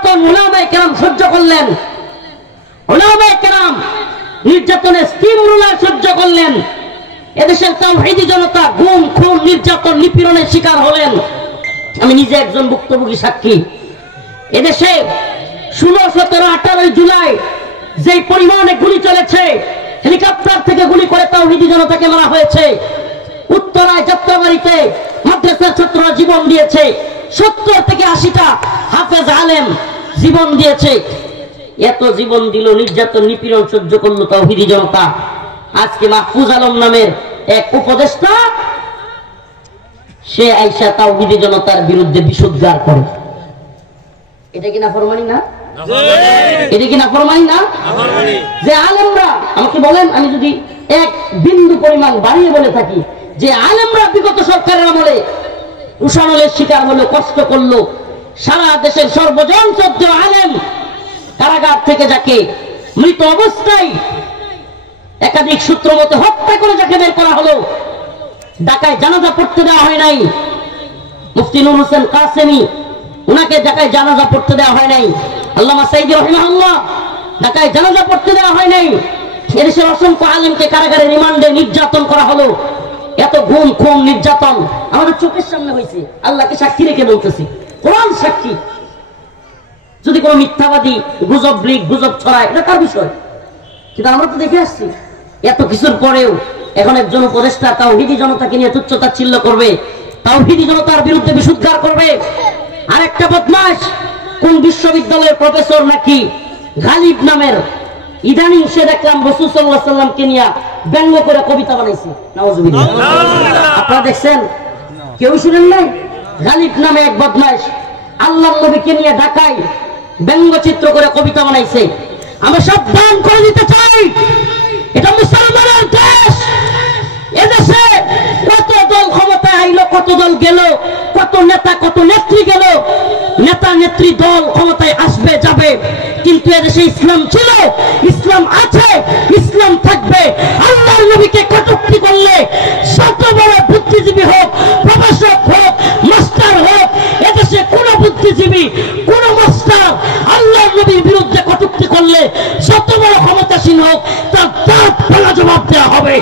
নির্যাতন উলামায়ে কেরাম সহ্য করলেন, উলামায়ে কেরাম নির্যাতনের স্টিম রুলার সহ্য করলেন। এদেশের তাওহীদি জনতা গুম, খুন, নির্যাতন, নিপীড়নের শিকার হলেন। আমি নিজে একজন ভুক্তভোগী সাক্ষী। এদেশে 16, 17, 18 জুলাই যে পরিমাণে গুলি চলেছে, হেলিকপ্টার থেকে গুলি করে তাওহীদি জনতাকে মারা হয়েছে। উত্তরায় যাত্রাবাড়িতে মাদ্রাসার ছাত্ররা জীবন দিয়েছে, 70 থেকে 80টা হাফেজ আলেম জীবন দিয়েছে। এত জীবন দিল, নির্যাতন নিপীড়ন সহ্য করলো তাওহীদি জনতা। আজকে মাহফুজ আলম নামের এক উপদেষ্টা সে আইসা তাওহীদি জনতার বিরুদ্ধে বিশুদ্ধার করে। এটা কি নাফরমানি না? এটা কি নাফরমানি না? যে আলেমরা, আমাকে বলেন আমি যদি এক বিন্দু পরিমাণ বাড়িয়ে বলে থাকি, যে আলেমরা বিগত সরকারের আমলে উষানলের শিকার হলো, কষ্ট করলো, সারা দেশের সর্বজন শ্রদ্ধ আলেম কারাগার থেকে যাকে মৃত অবস্থায় একাধিক সূত্র মতে হত্যা করে যাকে বের করা হলো, ঢাকায় জানাজা পড়তে দেওয়া হয় নাই। মুফতি নূর হোসেন কাসেমি, উনাকে ঢাকায় জানাজা পড়তে দেওয়া হয় নাই। আল্লামা সাইদি রাহিমাহুল্লাহ, ঢাকায় জানাজা পড়তে দেওয়া হয় নাই। এদেশের অসংখ্য আলেমকে কারাগারে রিমান্ডে নির্যাতন করা হলো। এত গুম, খুন, নির্যাতন আমাদের চোখের সামনে হয়েছে। আল্লাহকে সাক্ষী রেখে বলতেছি, কোরআন সাক্ষী। যদি কোনো মিথ্যাবাদী গুজব লিক, গুজব ছড়ায়, এটা তার বিষয়, কিন্তু আমরা তো দেখে আসছি। এত কিছুর পরেও এখন একজন উপদেষ্টা তাওহীদি জনতাকে নিয়ে তুচ্ছ-তাচ্ছিল্য করবে, তাওহীদি জনতার বিরুদ্ধে বিশুদ্ধার করবে। আরেকটা বদমাশ কোন বিশ্ববিদ্যালয়ের প্রফেসর নাকি গালিব নামের, ইদানিং সে দেখলাম রাসূল সাল্লাল্লাহু আলাইহি ওয়াসাল্লামকে নিয়ে ব্যঙ্গ করে কবিতা বানাইছে। নাউযুবিল্লাহ। আপনারা দেখছেন? কেউ শুনেন নাই? গালিব নামে এক বদমাশ আল্লাহর নবীকে নিয়ে ঢাকায় ব্যঙ্গচিত্র করে কবিতা বানাইছে। আমরা সাবধান করে দিতে চাই, এটা মুসলমানের দেশ। এদেশে কত দল ক্ষমতায় আইলো, কত দল গেল, কত নেতা, কত নেত্রী গেল। নেতা নেত্রী দল ক্ষমতায় আসবে যাবে, কিন্তু এদেশে ইসলাম ছিল, ইসলাম আছে, ইসলাম থাকবে। আল্লাহর নবীকে কটূক্তি করলে শত বড় বুদ্ধিজীবী হোক, প্রভাষক হোক, মাস্টার হোক, এদেশে কোন বুদ্ধিজীবী, কোন মাস্টার আল্লাহর নবীর বিরুদ্ধে কটূক্তি করলে শত বড় ক্ষমতাসীন হোক, তার দাঁত ভাঙা জবাব দেওয়া হবে।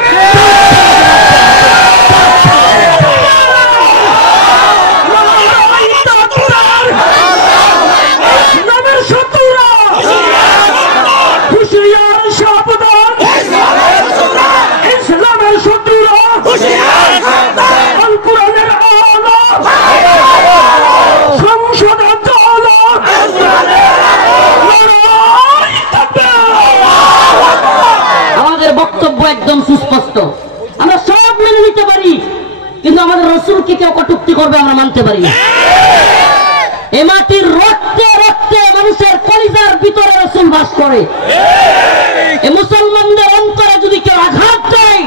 একদম সুস্পষ্ট, আমরা সব মেনে নিতে পারি, কিন্তু আমাদের রাসূলকে কেউ কটূক্তি করবে আমরা মানতে পারি না। এই মাটির রক্তে রক্তে মানুষের কলিজার ভিতরে রাসূল বাস করে। এই মুসলমানদের অন্তরে যদি কেউ আঘাত দেয়,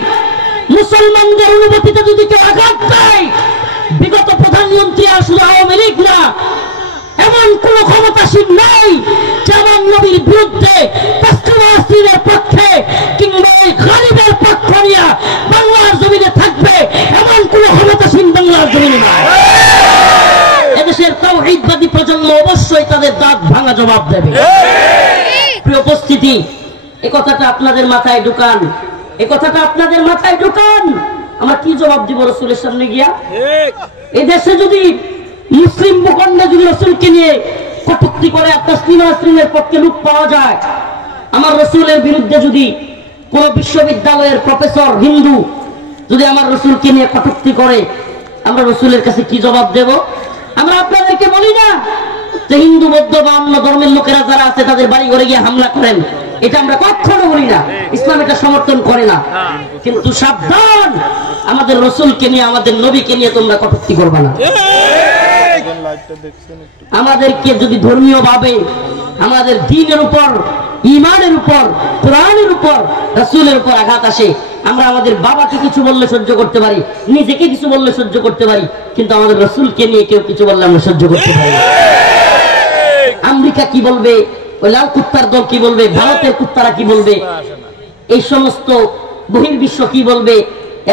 মুসলমানদের অনুভূতিতে যদি কেউ আঘাত দেয়, বিগত প্রধানমন্ত্রী আর শুধু আওয়ামী লীগ না, এমন কোন ক্ষমতাসীন নাই যে আমার নবীর বিরুদ্ধে পশ্চিমাস্তিনের পক্ষে কিংবা খালিদের পক্ষ নিয়ে বাংলার জমিনে থাকবে, এমন কোন ক্ষমতাসীন বাংলার জমিনে নাই। এদেশের তাওহীদবাদী প্রজন্ম অবশ্যই তাদের দাঁত ভাঙা জবাব দেবে। প্রিয় উপস্থিতি, এ কথাটা আপনাদের মাথায় ঢুকান, এ কথাটা আপনাদের মাথায় ঢুকান। আমরা কি জবাব দিব রাসূলের সামনে গিয়া? এই দেশে যদি মুসলিম ভূখণ্ডে যদি রাসূলকে নিয়ে কটূক্তি করে, তাসলিমের পক্ষে লোক পাওয়া যায়, আমার রাসূলের বিরুদ্ধে যদি কোন বিশ্ববিদ্যালয়ের প্রফেসর হিন্দু যদি আমার রাসূলকে নিয়ে কটূক্তি করে, আমরা রাসূলের কাছে কি জবাব দেব? আমরা আপনাদেরকে বলি না যে হিন্দু, বৌদ্ধ বা অন্য ধর্মের লোকেরা যারা আছে তাদের বাড়ি ঘরে গিয়ে হামলা করেন, এটা আমরা কখনো বলি না, ইসলাম এটা সমর্থন করে না। কিন্তু সাবধান, আমাদের রাসূলকে নিয়ে, আমাদের নবীকে নিয়ে তোমরা কটূক্তি করবে না। আমাদেরকে যদি ধর্মীয় ভাবে আমাদের দ্বীনের উপর, ঈমানের উপর, কোরআনের উপর, রাসূলের উপর আঘাত আসে, আমরা আমাদের বাবাকে কিছু বললে সহ্য করতে পারি, নিজেকে কিছু বললে সহ্য করতে পারি, কিন্তু আমাদের রাসূলকে নিয়ে কেউ কিছু বললে আমরা সহ্য করতে পারি না। আমেরিকা কি বলবে, ওই লাল কুত্তার দল কি বলবে, ভারতের কুত্তারা কি বলবে, এই সমস্ত বহির্বিশ্ব কি বলবে,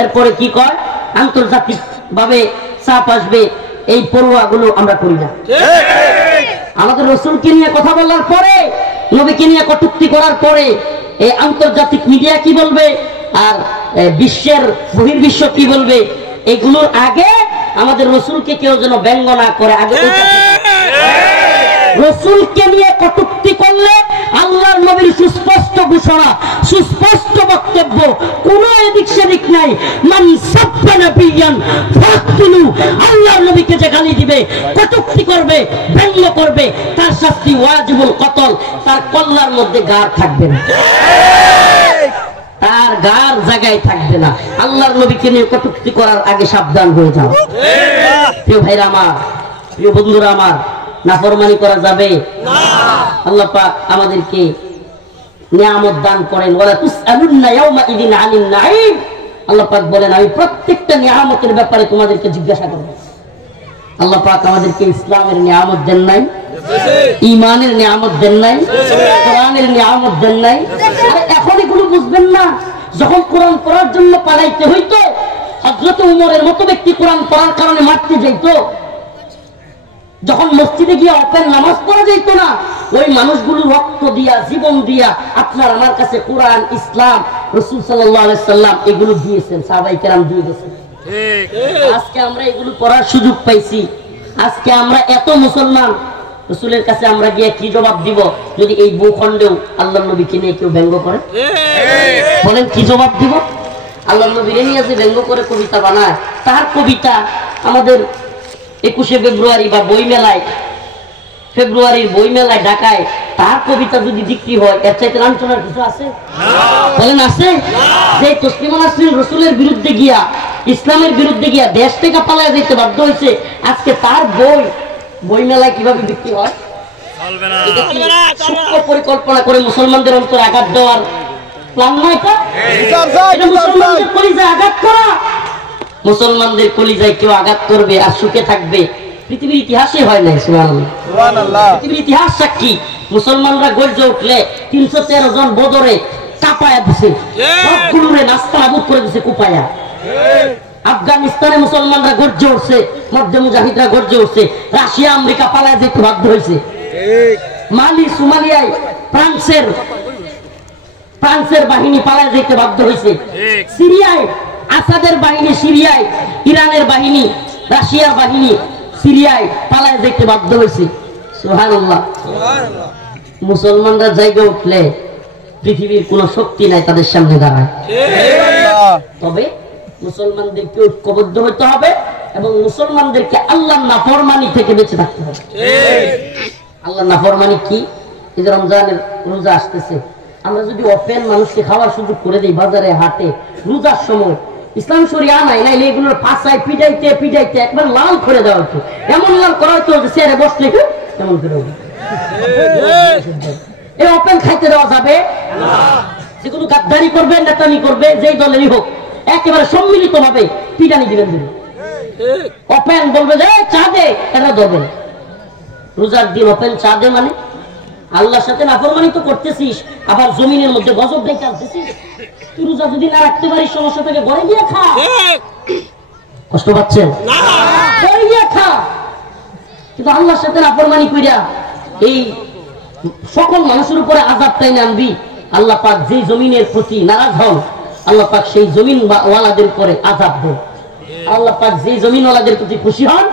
এরপরে কি কয় আন্তর্জাতিক ভাবে চাপ আসবে, এই পরোয়াগুলো আমরা করি না। আমাদের রাসূলকে নিয়ে কথা বলার পরে, নবীকে নিয়ে কটূক্তি করার পরে এই আন্তর্জাতিক মিডিয়া কি বলবে আর বিশ্বের বহির্বিশ্ব কি বলবে, এগুলোর আগে আমাদের রাসূলকে কেউ যেন ব্যঙ্গ না করে। আগে রাসূলকে নিয়ে কটূক্তি করলে আল্লাহর নবীর সুস্পষ্ট ঘোষণা, সুস্পষ্ট বক্তব্য, কোন এদিক সেদিক নাই। মান সাব্বা নাবিয়ান ফাকতুলু, আল্লাহর নবীকে যে গালি দিবে, কটূক্তি করবে, ব্যঙ্গ করবে, তার শাস্তি ওয়াজিবুল কতল, তার কল্লার মধ্যে গার থাকবে না, তার গার জায়গায় থাকবে না। আল্লাহর নবীকে নিয়ে কটূক্তি করার আগে সাবধান হয়ে যাও। প্রিয় ভাইরা আমার, প্রিয় বন্ধুরা আমার, নাফরমানি করা যাবে না। আল্লাহ পাক আমাদেরকে নিয়ামত দান করেন, ওয়ালা তুসআলুন্না ইয়াওমা ইদিন আনিন নাঈম। আল্লাহ পাক বলেন আমি প্রত্যেকটা নিয়ামতের ব্যাপারে তোমাদেরকে জিজ্ঞাসা করব। আল্লাহ পাক আমাদেরকে ইসলামের নিয়ামত দেন নাই, ঈমানের নিয়ামত দেন নাই, কোরআনের নিয়ামত দেন নাই। আর এখন এগুলো বুঝবেন না, যখন কোরআন পড়ার জন্য পালাইতে হইতো, হযরত উমরের মতো ব্যক্তি কোরআন পড়ার কারণে মারতে যাইতো, যখন মসজিদে গিয়ে ওপেন নামাজ পড়া যাইতো না, ওই মানুষগুলো রক্ত দিয়া, জীবন দিয়া আপনার আমার কাছে কোরআন, ইসলাম, রাসূল সাল্লাল্লাহু আলাইহি সাল্লাম এগুলো দিয়েছেন, সাহাবায়ে কেরাম দিয়ে গেছেন। আজকে আমরা এগুলো পড়ার সুযোগ পাইছি, আজকে আমরা এত মুসলমান, রাসূলের কাছে আমরা গিয়ে কি জবাব দিব যদি এই ভূখণ্ডেও আল্লাহর নবীকে নিয়ে কেউ ব্যঙ্গ করে? বলেন কি জবাব দিব? আল্লাহর নবীকে নিয়ে যে ব্যঙ্গ করে কবিতা বানায়, তার কবিতা আমাদের 21শে ফেব্রুয়ারি বা বইমেলায়, ফেব্রুয়ারির বইমেলায় ঢাকায় তার কবিতা যদি বিক্রি হয়, এর চাইতে লাঞ্ছনার কিছু আছে? বলেন আছে? যে তসলিমা নাসরিন রাসূলের বিরুদ্ধে গিয়া, ইসলামের বিরুদ্ধে গিয়া দেশ থেকে পালায় যেতে বাধ্য হয়েছে, আজকে তার বইমেলায় কিভাবে বিক্রি হয়? সূক্ষ্ম পরিকল্পনা করে মুসলমানদের অন্তরে আঘাত দেওয়ার প্ল্যান নয় এটা? এটা মুসলমানদের কলিজায় আঘাত করা। মুসলমানদের কলিজায় কেউ আঘাত করবে আর সুখে থাকবে, পৃথিবীর ইতিহাসে হয় নাই। সুবহানাল্লাহ। পৃথিবীর ইতিহাস সাক্ষী, মুসলমানরা গর্জে উঠলে 313 জন বদরে কাঁপায়া দিছে, সবগুলোরে নাস্তা নাবুদ করে দিছে কুপায়া। আফগানিস্তানে মুসলমানরা গর্জে উঠছে, মধ্যে মুজাহিদরা গর্জে উঠছে, রাশিয়া আমেরিকা পালায় যেতে বাধ্য হয়েছে। মালি সোমালিয়ায় ফ্রান্সের বাহিনী পালায় যেতে বাধ্য হয়েছে। সিরিয়ায় আসাদের বাহিনী, সিরিয়ায় ইরানের বাহিনী, রাশিয়ার বাহিনী সিরিয়ায় পালায় যেতে বাধ্য হয়েছে। সুবহানাল্লাহ। মুসলমানরা জায়গা উঠলে পৃথিবীর কোন শক্তি নাই তাদের সামনে দাঁড়ায়। তবে মুসলমানদেরকে ঐক্যবদ্ধ হতে হবে এবং মুসলমানদেরকে আল্লাহর নাফরমানি থেকে বেঁচে থাকতে হবে। আল্লাহর নাফরমানি কি? এই যে রমজানের রোজা আসতেছে, আমরা যদি ওপেন মানুষকে খাওয়ার সুযোগ করে দিই, বাজারে হাটে রোজার সময়, ইসলাম শরিয়া নাই, নাইলে এগুলোর ফাঁসায় পিটাইতে পিটাইতে একবার লাল করে দেওয়া হতো, এমন লাল করা হতো যে চেয়ারে বসলে এমন করে এই ওপেন খাইতে দেওয়া যাবে না। যেগুলো গাদ্দারি করবে, নেতামি করবে, যেই দলেরই হোক, একেবারে সম্মিলিত ভাবে পিটানি দিবেন। ওপেন বলবে যে চা দে, এটা ধরবেন। রোজার দিন ওপেন চা দে মানে আল্লাহর সাথে নাফরমানি তো করতেছিস, আবার জমিনের মধ্যে গজব ডেকে আনতেছিস। তুই রোজা যদি না রাখতে পারিস, সমস্যা থেকে ঘরে গিয়ে খা। কষ্ট পাচ্ছেন? ঘরে গিয়ে খা। কিন্তু আল্লাহর সাথে নাফরমানি কইরা এই সকল মানুষের উপরে আযাব টাইনে আনবি। আল্লাহ পাক যেই জমিনের প্রতি নারাজ হন, আল্লাহ পাক সেই জমিন ওয়ালাদের উপরে আযাব দেন। আল্লাহ পাক যেই জমিন ওয়ালাদের প্রতি খুশি হন,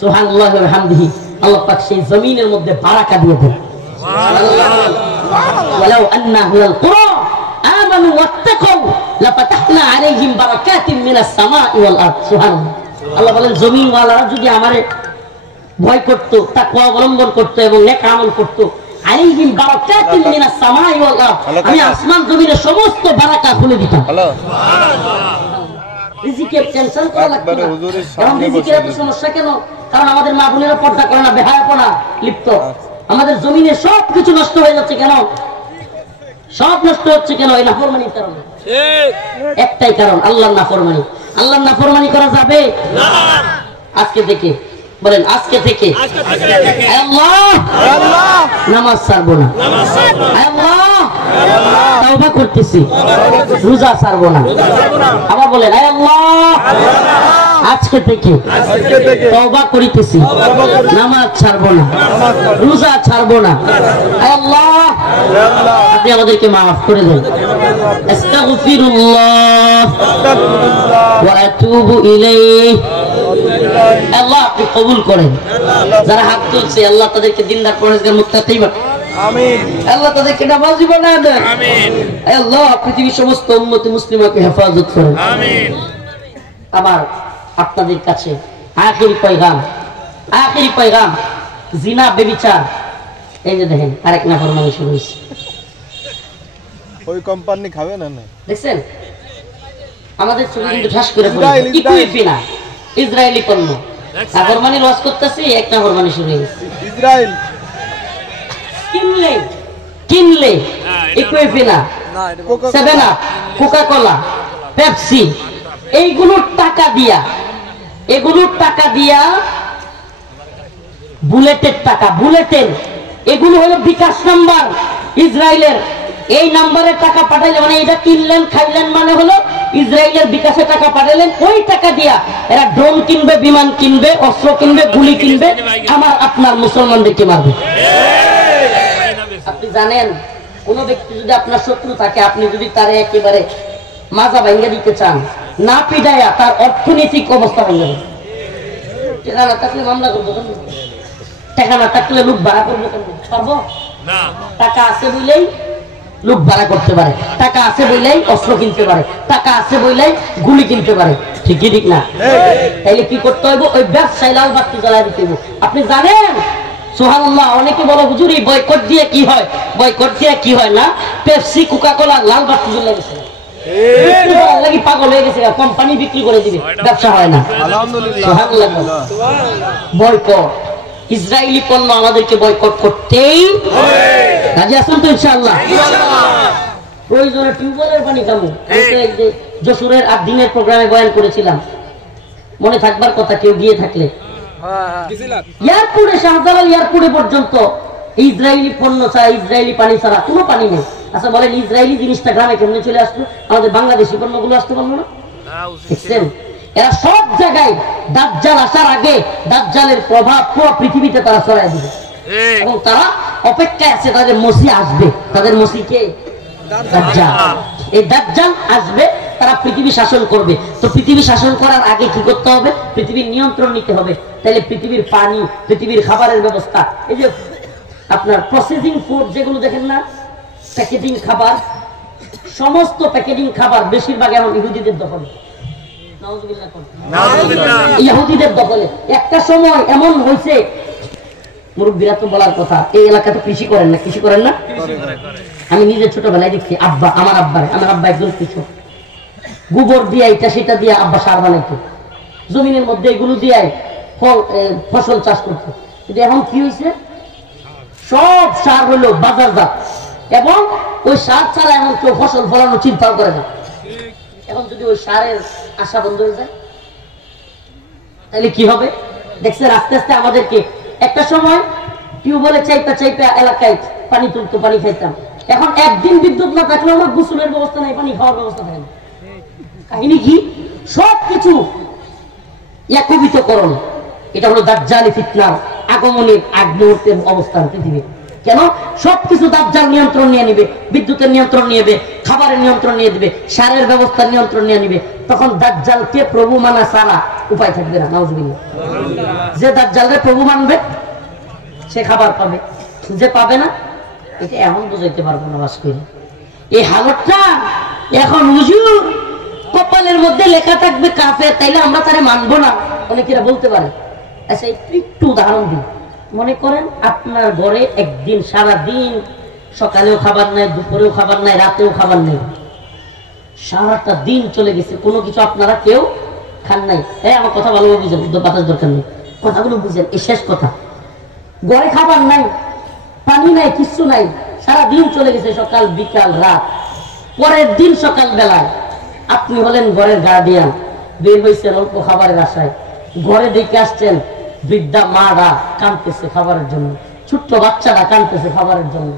সুবহানাল্লাহি ওয়া বিহামদিহি, আল্লাহ পাক সেই জমিনের মধ্যে বারাকা দিয়ে দেন। ওয়ালাউ আন্না আহলাল কুরা আমানু ওয়াত্তাকাউ লাফাতাহনা আলাইহিম বারাকাতিন মিনাস সামাই ওয়াল আরদ। সুবহানাল্লাহ। আল্লাহ বলেন জমিন ওয়ালারা যদি আমারে ভয় করত, তাকওয়া অবলম্বন করত এবং নেক আমল করত, আলাইহিম বারাকাতিন মিনাস সামাই ওয়াল আরদ, আমি আসমান জমিনের সমস্ত বারাকা খুলে দিতাম। রিজিকের টেনশন করা লাগতো না। কারণ রিজিকের এত সমস্যা কেন? কারণ আমাদের মা বোনেরা পর্দা করে না, বেহায়াপনা লিপ্ত। আমাদের জমিনে সব কিছু নষ্ট হয়ে যাচ্ছে কেন? সব নষ্ট হচ্ছে কেন? এই নাফরমানির কারণে। একটাই কারণ, আল্লাহর নাফরমানি। আল্লাহর নাফরমানি করা যাবে না। আজকে থেকে বলেন, আজকে থেকে আল্লাহ নামাজ ছাড়বো না, আল্লাহ তাওবা করতেছি, রোজা ছাড়বো না। আবার বলেন আল্লাহ আজকে থেকে তওবা করিতেছি, নামাজ ছাড়বো না, রোজা ছাড়বো না। আল্লাহ আপনি আমাদেরকে মাফ করে দেন। আস্তাগফিরুল্লাহ ওয়া আতুবু ইলাইহি। আল্লাহ আপনি কবুল করেন। যারা হাত তুলছে আল্লাহ তাদেরকে দিনদার পরহেজগার মুত্তাকি বানান। আমিন। আল্লাহ তাদেরকে নামাজি বানায় দেন। আমিন। আল্লাহ পৃথিবীর সমস্ত উম্মত মুসলিমাকে হেফাজত করেন। আমিন। আমার আপনাদের কাছে আখিরি পয়গাম, জিনা বেবিচার, এই যে দেখেন আরেক নাফরমানি শুরু হয়েছে। ওই কোম্পানি খাবে না, দেখছেন আমাদের ছবি কিন্তু ঠাস করে পড়ে ইকুইফিনা ইসরায়েলি পণ্য নাফরমানি লস করতেছে, এক নাফরমানি শুরু হয়ে গেছে। Israel Kinley Aquafina, seven up, Coca Cola, Pepsi, এইগুলোর টাকা দিয়া বুলেটের এগুলো হলো বিকাশ নাম্বার ইসরায়েলের। এই নাম্বারের টাকা পাঠাইলে মানে এটা কিনলেন খাইলেন মানে হলো ইসরায়েলের বিকাশে টাকা পাঠাইলেন। ওই টাকা দিয়া এরা ড্রোন কিনবে, বিমান কিনবে, অস্ত্র কিনবে, গুলি কিনবে, আমার আপনার মুসলমানদেরকে মারবে। আপনি জানেন কোন ব্যক্তি যদি আপনার শত্রু থাকে, আপনি যদি তার একেবারে মাজা ভাঙ্গা দিতে চান, না পিটাইয়া তার অর্থনৈতিক অবস্থা ভাঙ্গা দেন। টাকা না থাকলে মামলা করবো, টাকা না থাকলে লোক ভাড়া করবো, পারবো না। টাকা আছে বলেই লোক ভাড়া করতে পারে, টাকা আছে বলেই অস্ত্র কিনতে পারে, টাকা আছে বলেই গুলি কিনতে পারে, ঠিকই ঠিক না? তাইলে কি করতে হইব? ওই ব্যবসায় লাল বাতি জ্বালাই দিতে হইব। আপনি জানেন সুবহানাল্লাহ, অনেকে বলো হুজুর এই বয়কট দিয়ে কি হয়? বয়কট দিয়ে কি হয় না, পেপসি কোকা কোলা লাল বাতি জ্বলে গেছে, লাগি পাগল হয়ে গেছে, কোম্পানি বিক্রি করে দিবে, ব্যবসা হয় না। বয়কট, ইসরায়েলি পণ্য আমাদেরকে বয়কট করতেই রাজি আছেন তো ইনশাআল্লাহ? প্রয়োজনে টিউবওয়েলের পানি খাবো। যশোরের 8 দিনের প্রোগ্রামে বয়ান করেছিলাম, মনে থাকবার কথা কেউ গিয়ে থাকলে। এয়ারপোর্টে, শাহজালাল এয়ারপোর্টে পর্যন্ত ইসরায়েলি পণ্য ছাড়া, ইসরায়েলি পানি ছাড়া কোনো পানি নেই। আচ্ছা বলেন ইসরায়েলি জিনিসটা গ্রামে কেমনে চলে আসলো? আমাদের বাংলাদেশি পণ্যগুলো আসতে পারলো না? দেখছেন এরা সব জায়গায় দাজ্জাল আসার আগে দাজ্জালের প্রভাব পুরো পৃথিবীতে তারা ছড়ায় দিবে, এবং তারা অপেক্ষায় আছে তাদের মসি আসবে। তাদের মসি কে? দাজ্জাল। এই দাজ্জাল আসবে, তারা পৃথিবী শাসন করবে। তো পৃথিবী শাসন করার আগে কি করতে হবে? পৃথিবীর নিয়ন্ত্রণ নিতে হবে। তাহলে পৃথিবীর পানি, পৃথিবীর খাবারের ব্যবস্থা, এই যে আপনার প্রসেসিং ফুড যেগুলো দেখেন না, প্যাকেটিং খাবার, সমস্ত প্যাকেটিং খাবার বেশিরভাগ এখন ইহুদিদের দখলে। ইহুদিদের দখলে। একটা সময় এমন হয়েছে, মুরব্বীরা তো বলার কথা, এই এলাকাতে কৃষি করেন না? কৃষি করেন না? আমি নিজে ছোটবেলায় দেখছি, আমার আব্বা একজন কৃষক, গোবর দিয়ে এটা সেটা দিয়ে আব্বা সার বানাইতো, জমিনের মধ্যে এগুলো দিয়ে ফসল চাষ করতো। কিন্তু এখন কি হয়েছে, সব সার হলো বাজারজাত, এবং ওই সার ছাড়া এখন কেউ ফসল ফলানো চিন্তাও করে না। এখন যদি ওই সারের আশা বন্ধ হয়ে যায় তাহলে কি হবে? দেখছেন আস্তে আস্তে আমাদেরকে, একটা সময় টিউবওয়েলে চাইপা এলাকায় পানি তুলতো, পানি খাইতাম। এখন একদিন বিদ্যুৎ না থাকলে আমার গোসলের ব্যবস্থা নাই, পানি খাওয়ার ব্যবস্থা থাকে না। কাহিনী কি? সবকিছু একীভূতকরণ। এটা হলো দাজ্জালি ফিতনার আগমনের আগ মুহূর্তের অবস্থান পৃথিবী। কেন? সবকিছু দাজ্জাল নিয়ন্ত্রণ নিয়ে নিবে, বিদ্যুতের নিয়ন্ত্রণ নিয়ে নেবে, খাবারের নিয়ন্ত্রণ নিয়ে দিবে, সারের ব্যবস্থার নিয়ন্ত্রণ নিয়ে নিবে। তখন দাজ্জালকে প্রভু মানা ছাড়া উপায় থাকবে না। নাউজুবিল্লাহ। যে দাজ্জালকে প্রভু মানবে সে খাবার পাবে, যে পাবে না, এটা এখন বুঝাইতে পারবো না। বাস করে এই হালতটা এখন হুজুর কপালের মধ্যে লেখা থাকবে কাফের, তাইলে আমরা তারে মানবো না, অনেকেরা বলতে পারে। আচ্ছা একটু উদাহরণ দিই। মনে করেন আপনার ঘরে একদিন সারা দিন, সকালেও খাবার নাই, দুপুরেও খাবার নাই, রাতেও খাবার নেই, সারাটা দিন চলে গেছে, কোনো কিছু আপনারা কেউ খান নাই। আমার কথা ভালোভাবে বুঝেন, বাতাস দরকার নেই, কথাগুলো বুঝেন। এই শেষ কথা, ঘরে খাবার নাই, পানি নাই, কিচ্ছু নাই, সারা দিন চলে গেছে, সকাল বিকাল রাত। পরের দিন সকাল বেলায় আপনি হলেন ঘরের গার্ডিয়ান, বের হয়েছেন অল্প খাবারের আশায়, ঘরে দেখে আসছেন বৃদ্ধা মারা কাঁদতেছে খাবারের জন্য, ছোট্ট বাচ্চারা কাঁদতেছে খাবারের জন্য,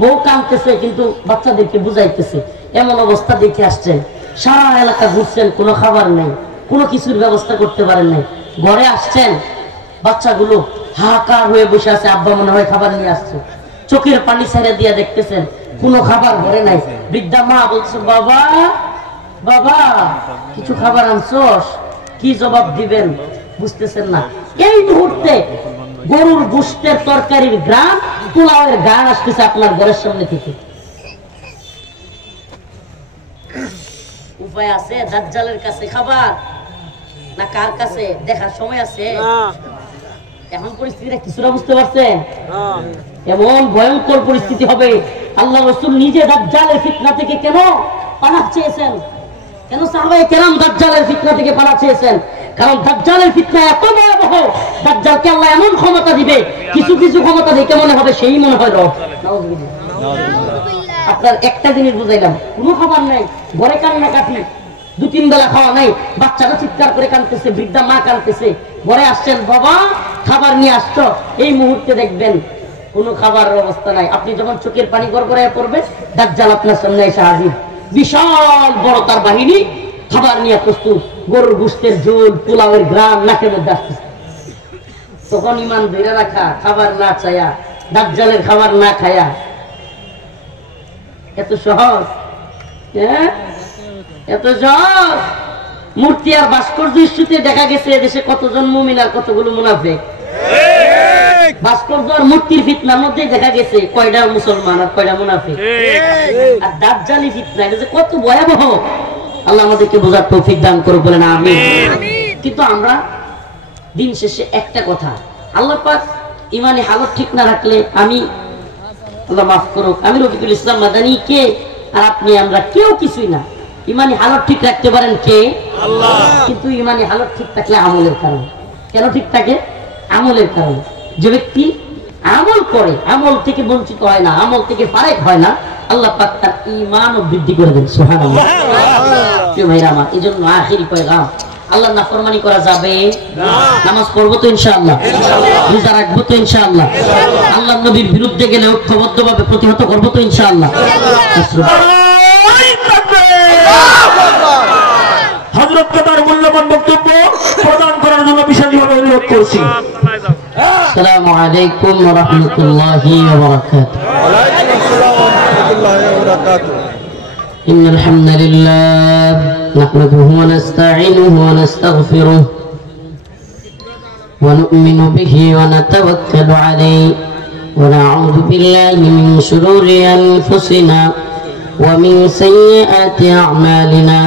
বউ কাঁদতেছে কিন্তু বাচ্চাদেরকে বুঝাইতেছে। এমন অবস্থা দেখে আসছেন, সারা এলাকা ঘুরছেন, কোনো খাবার নেই, কোনো কিছুর ব্যবস্থা করতে পারেন নাই। ঘরে আসছেন, বাচ্চাগুলো হাহাকার হয়ে বসে আছে, আব্বা মনে হয় খাবার নিয়ে আসছে, চোখের পানি ছেড়ে দিয়ে দেখতেছেন কোনো খাবার ঘরে নাই। বৃদ্ধা মা বলছে, বাবা বাবা কিছু খাবার আনছস? কি জবাব দিবেন বুঝতেছেন না। এই মুহূর্তে গরুর গোশতের তরকারির গ্রাম, পোলাওয়ের গান আসতেছে আপনার ঘরের সামনে থেকে। উপায় আছে দাজ্জালের কাছে খাবার না কার কাছে দেখার সময় আছে? এখন পরিস্থিতিটা কিছুটা বুঝতে পারছেন? এমন ভয়ঙ্কর পরিস্থিতি হবে। আল্লাহ রাসূল নিজে দাজ্জালের ফিতনা থেকে কেন পানাহ চেয়েছেন? কেন সাহাবায়ে কেরাম দাজ্জালের ফিতনা থেকে পানাহ চেয়েছেন? কারণ দাজ্জালের ফিতনা এত ভয়াবহ, দাজ্জালকে আল্লাহ এমন ক্ষমতা দিবে, কিছু কিছু ক্ষমতা দেখে মনে হবে সেই মনে হয় রব। আপনার একটা জিনিস বুঝাইলাম, কোনো খাবার নাই, ঘরে কান্নাকাটি, 2-3 বেলা খাওয়া নাই, বাচ্চারা চিৎকার করে কাঁদতেছে, বৃদ্ধা মা কাঁদতেছে, ঘরে আসছেন, বাবা খাবার নিয়ে আসছো, এই মুহূর্তে দেখবেন কোনো খাবারের অবস্থা নাই। আপনি যখন চোখের পানি গড়গড়ায় পড়বে, দাজ্জাল আপনার সামনে এসে হাজির, বিশাল বড় তার বাহিনী, খাবার নিয়ে প্রস্তুত, গরুর গোশতের ঝোল, পোলাওয়ের গ্রাম নাকের মধ্যে আসতেছে। তখন ইমান ধরে রাখা, খাবার না চায়া, দাজ্জালের খাবার না খায়া, এত সহজ? হ্যাঁ, এত সহজ? মূর্তি আর ভাস্কর্য ইস্যুতে দেখা গেছে দেশে কতজন মুমিন আর কতগুলো মুনাফিক। ভাস্কর্য আর মূর্তির ফিতনার মধ্যে দেখা গেছে কয়টা মুসলমান আর কয়টা মুনাফিক। আর দাজ্জালি ফিতনা, এটা যে কত ভয়াবহ, আল্লাহ আমাদেরকে বোঝার তৌফিক দান করুক, বলেন আমিন। কিন্তু আমরা দিন শেষে একটা কথা, আল্লাহ পাক ইমানে হালত ঠিক না রাখলে, আমি আল্লাহ মাফ করুক, আমি রফিকুল ইসলাম মাদানী কে আর আপনি আমরা কেউ কিছুই না। ইমানি হালত ঠিক রাখতে পারেন কে? আল্লাহ। কিন্তু ইমানি হালত ঠিক থাকলে আমলের কারণে। কেন ঠিক থাকে? আমলের কারণে। যে ব্যক্তি আমল করে, আমল থেকে বঞ্চিত হয় না, আমল থেকে ফারেক হয় না, আল্লাহ পাক তার ঈমানও বৃদ্ধি করে দেন। সুবহানাল্লাহ। প্রিয় ভাইরা আমার, এজন্য আখিরি পয়গাম, আল্লাহর নাফরমানি করা যাবে না। নামাজ পড়বো তো ইনশাআল্লাহ, রোজা রাখবো তো ইনশাআল্লাহ, আল্লাহর নবীর বিরুদ্ধে গেলে ঐক্যবদ্ধভাবে প্রতিহত করবো তো ইনশাআল্লাহ। হযরতকে তার মূল্যবান বক্তব্য প্রদান করার জন্য বিশেষভাবে অনুরোধ করছি। আসসালামু আলাইকুম ওয়া রাহমাতুল্লাহি ওয়া বারাকাতুহু। ওয়া আলাইকুম আসসালাম ওয়া রাহমাতুল্লাহি ওয়া বারাকাতুহু। ইন্নাল হামদালিল্লাহ নাহমাদুহু ওয়া নাস্তাঈনুহু ওয়া নাস্তাগফিরুহ ওয়া নু'মিনু বিহি ওয়া নাতাওয়াক্কালু আলাইহি ওয়া না'উযু বিল্লাহি মিন শুরুরি আনফুসিনা ওয়া মিন সাইয়্যাতি আ'মালিনা।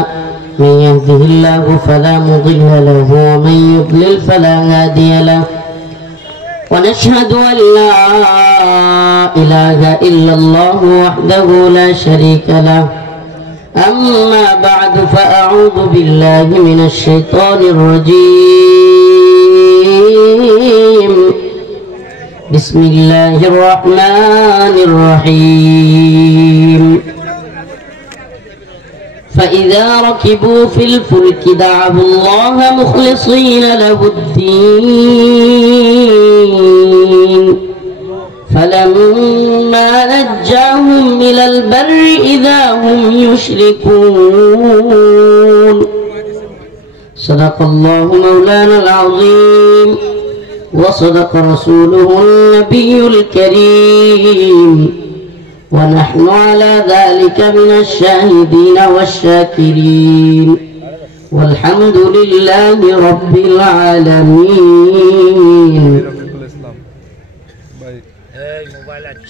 من يهده الله فلا مضل له ومن يضلل فلا هادي له ونشهد أن لا إله إلا الله وحده لا شريك له. أما بعد فأعوذ بالله من الشيطان الرجيم. بسم الله الرحمن الرحيم. فإذا ركبوا في الفلك دعوا الله مخلصين له الدين فلما نجاهم إلى البر إذا هم يشركون. صدق الله مولانا العظيم وصدق رسوله النبي الكريم ونحن على ذلك من الشاهدين والشاكرين والحمد لله رب العالمين.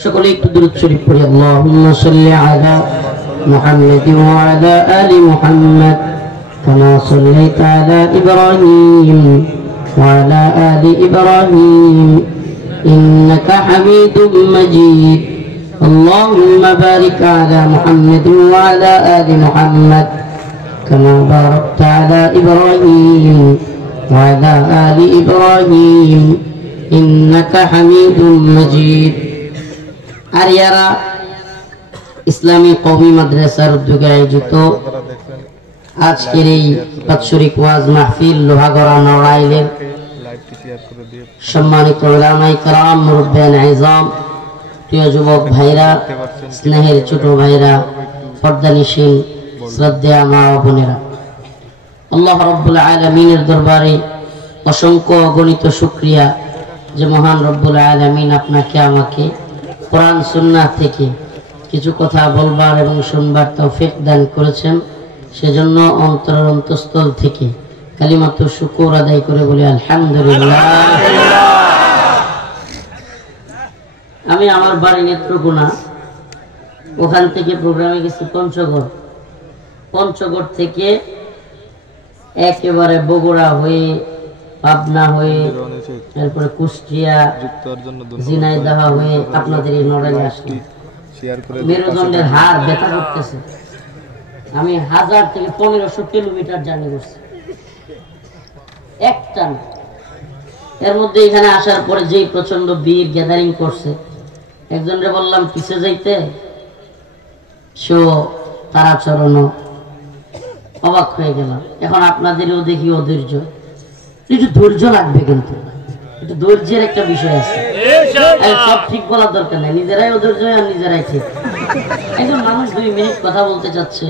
সকলে একটু দুরূদ শরীফ পড়ি। আল্লাহুম্মা সাল্লি আলা মুহাম্মাদিন ওয়া আলা আলি মুহাম্মাদ কামা সাল্লাইতা আলা ইব্রাহিম ওয়া আলা আলি ইব্রাহিম ইন্নাকা হামিদুম মাজিদ. اللهم بارك على محمد وعلى آل محمد كما باركت على إبراهيم وعلى آل إبراهيم إنك حميد مجيد. আরিয়ারা ইসলামী কওমি মাদ্রাসার উদ্যোগে আয়োজিত আজকের এই বাৎসরিক ওয়াজ মাহফিল লোহাগড়া নড়াইলের সম্মানিত উলামায়ে কেরাম, মুরব্বিয়ান ইজাম, প্রিয় যুবক ভাইরা, স্নেহের ছোট ভাইরা, পর্দানিশীন শ্রদ্ধেয় মা ও বোনেরা, আল্লাহ রাব্বুল আলামিনের দরবারে অসংখ্য অগণিত শুকরিয়া যে মহান রব্বুল আলামিন আপনাকে আমাকে কোরআন সুন্নাহ থেকে কিছু কথা বলবার এবং শুনবার তৌফিক দান করেছেন। সেজন্য অন্তরের অন্তঃস্থল থেকে কালিমাতু শুকর আদায় করে বলি আলহামদুলিল্লাহ। আমি আমার বাড়ি নেত্রকোনা, ওখান থেকে প্রোগ্রামে গেছি পঞ্চগড় থেকে একেবারে বগুড়া হয়ে পাবনা হয়ে এরপরে কুষ্টিয়া ঝিনাইদহ হয়ে আপনাদের এই নড়াইলে আসলাম। মেরুদণ্ডের হাড় ব্যথা করতেছে। আমি 1000 থেকে 1500 কিলোমিটার জার্নি করছি একটা। এর মধ্যে এখানে আসার পরে যেই প্রচন্ড ভিড় গ্যাদারিং করছে, একজনরে বললাম পিছে যাইতে, সে তারাচরণ, অবাক হয়ে গেলাম। এখন আপনাদেরও দেখি অধৈর্য, একটু ধৈর্য লাগবে, কিন্তু একটু ধৈর্যের একটা বিষয় আছে। সব ঠিক বলার দরকার নাই, নিজেরাই অধৈর্য আর নিজেরাই ঠিক। একজন মানুষ 2 মিনিট কথা বলতে চাচ্ছে,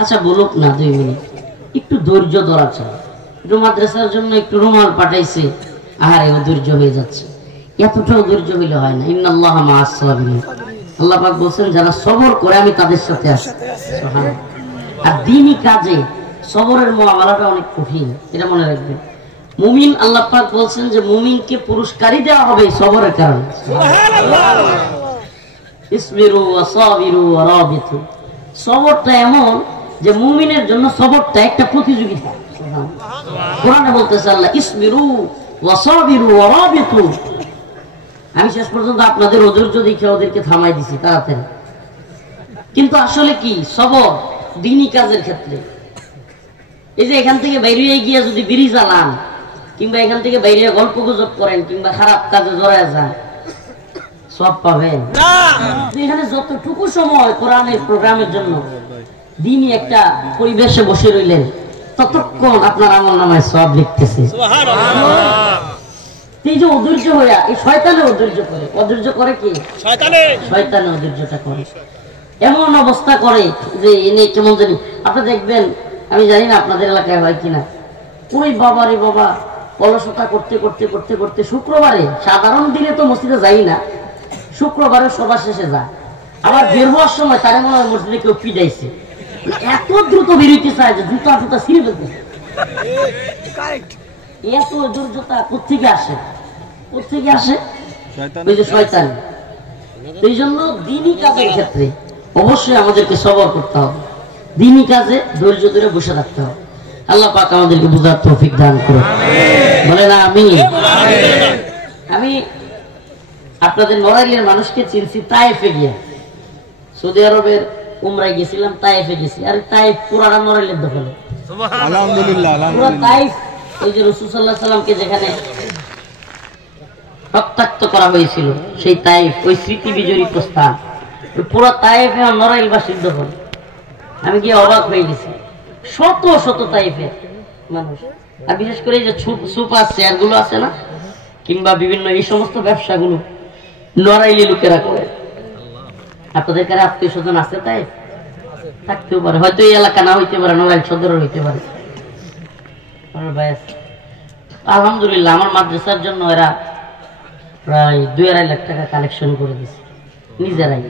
আচ্ছা বলুক না 2 মিনিট, একটু ধৈর্য ধরা চাই। একটু মাদ্রাসার জন্য একটু রুমাল পাঠাইছে, আহারে অধৈর্য হয়ে যাচ্ছে। এতটাও ধৈর্য হইলে হয় না। ইন্নাল্লাহা মাআস সাবিরিন, আল্লাহ পাক বলেন যারা সবর করে আমি তাদের সাথে আছি। সুবহানাল্লাহ। আর দ্বীনি কাজে সবরের মুআমালাটা অনেক কঠিন, এটা মনে রাখবেন। মুমিন, আল্লাহ পাক বলেন যে মুমিনকে পুরস্কারই দেওয়া হবে সবরের কারণে। সুবহানাল্লাহ। ইসবিরু ওয়া সাবিরু ওয়া রাবিতু, সবরটা এমন যে মুমিনের জন্য সবরটা একটা প্রতিযোগিতা। সুবহানাল্লাহ। কোরআনে বলতেছে আল্লাহ ইসবিরু ওয়া সাবিরু ওয়া রাবিতু। আমি শেষ পর্যন্ত আপনাদের অধৈর্য দেখে ওদেরকে থামাই দিছি তাড়াতাড়ি, কিন্তু আসলে কি সবর দ্বীনি কাজের ক্ষেত্রে। এই যে এখান থেকে বাইরে গিয়ে যদি বিড়ি জ্বালান, কিংবা এখান থেকে বাইরে গল্প গুজব করেন, কিংবা খারাপ কাজে জড়ায় যান, সব পাবেন না। এখানে যতটুকু সময় কোরআনের প্রোগ্রামের জন্য দ্বীনি একটা পরিবেশে বসে রইলেন, ততক্ষণ আপনার আমলনামায় সব লিখতেছে। এই যে অধৈর্য হইয়া, এই শয়তানে অধৈর্য করে। অধৈর্য করে কি? শয়তানে অধৈর্যটা করে। এমন অবস্থা করে যে এনে কেমন জানি, আপনি দেখবেন, আমি জানি না আপনাদের এলাকায় হয় কিনা, ওই বাবা রে বাবা, অলসতা করতে করতে করতে করতে শুক্রবারে, সাধারণ দিনে তো মসজিদে যাই না, শুক্রবারে সবার শেষে যায়। আবার বের হওয়ার সময় তারে মনে হয় মসজিদে কেউ পিটাইছে, এত দ্রুত বেরোইতে চায় যে জুতা টুতা ছিঁড়ে ফেলতেছে। এত দুর্যতা কোথেকে আসে? কোথেকে আসে? ওই যে শয়তান। এই জন্য দ্বীনি কাজের ক্ষেত্রে অবশ্যই আমাদেরকে সবর করতে হবে, দ্বীনি কাজে ধৈর্য ধরে বসে থাকতে হবে। আল্লাহ পাক আমাদেরকে বুঝার তৌফিক দান করুন, বলে না আমিন। আমি আপনাদের নড়াইলের মানুষকে চিনছি তায়েফে গিয়ে। সৌদি আরবের উমরায় গেছিলাম, তায়েফে গেছি। আর তায়েফ পুরানা নড়াইলের দখলে। আলহামদুলিল্লাহ। পুরো তায়েফ, ওই যে রাসূল সাল্লাল্লাহু আলাইহি সাল্লামকে যেখানে রক্তাক্ত করা হয়েছিল, সেই তায়েফ, ওই স্মৃতি বিজড়িত প্রস্থান, পুরো তায়েফ নড়াইলবাসীর দখল। আমি গিয়ে অবাক হয়ে গেছি, শত শত তায়েফের মানুষ। আর বিশেষ করে এই যে সুপার শেয়ার গুলো আছে না, কিংবা বিভিন্ন এই সমস্ত ব্যবসাগুলো নড়াইলি লোকেরা করে। আপনাদের কাছে আত্মীয় স্বজন আছে? তাই থাকতেও পারে, হয়তো এই এলাকা না হইতে পারে, নড়াইল সদর হইতে পারে। আলহামদুলিল্লাহ, আমার মাদ্রাসার জন্য এরা প্রায় 2-2.5 লাখ টাকা কালেকশন করে দিচ্ছে নিজেরাই।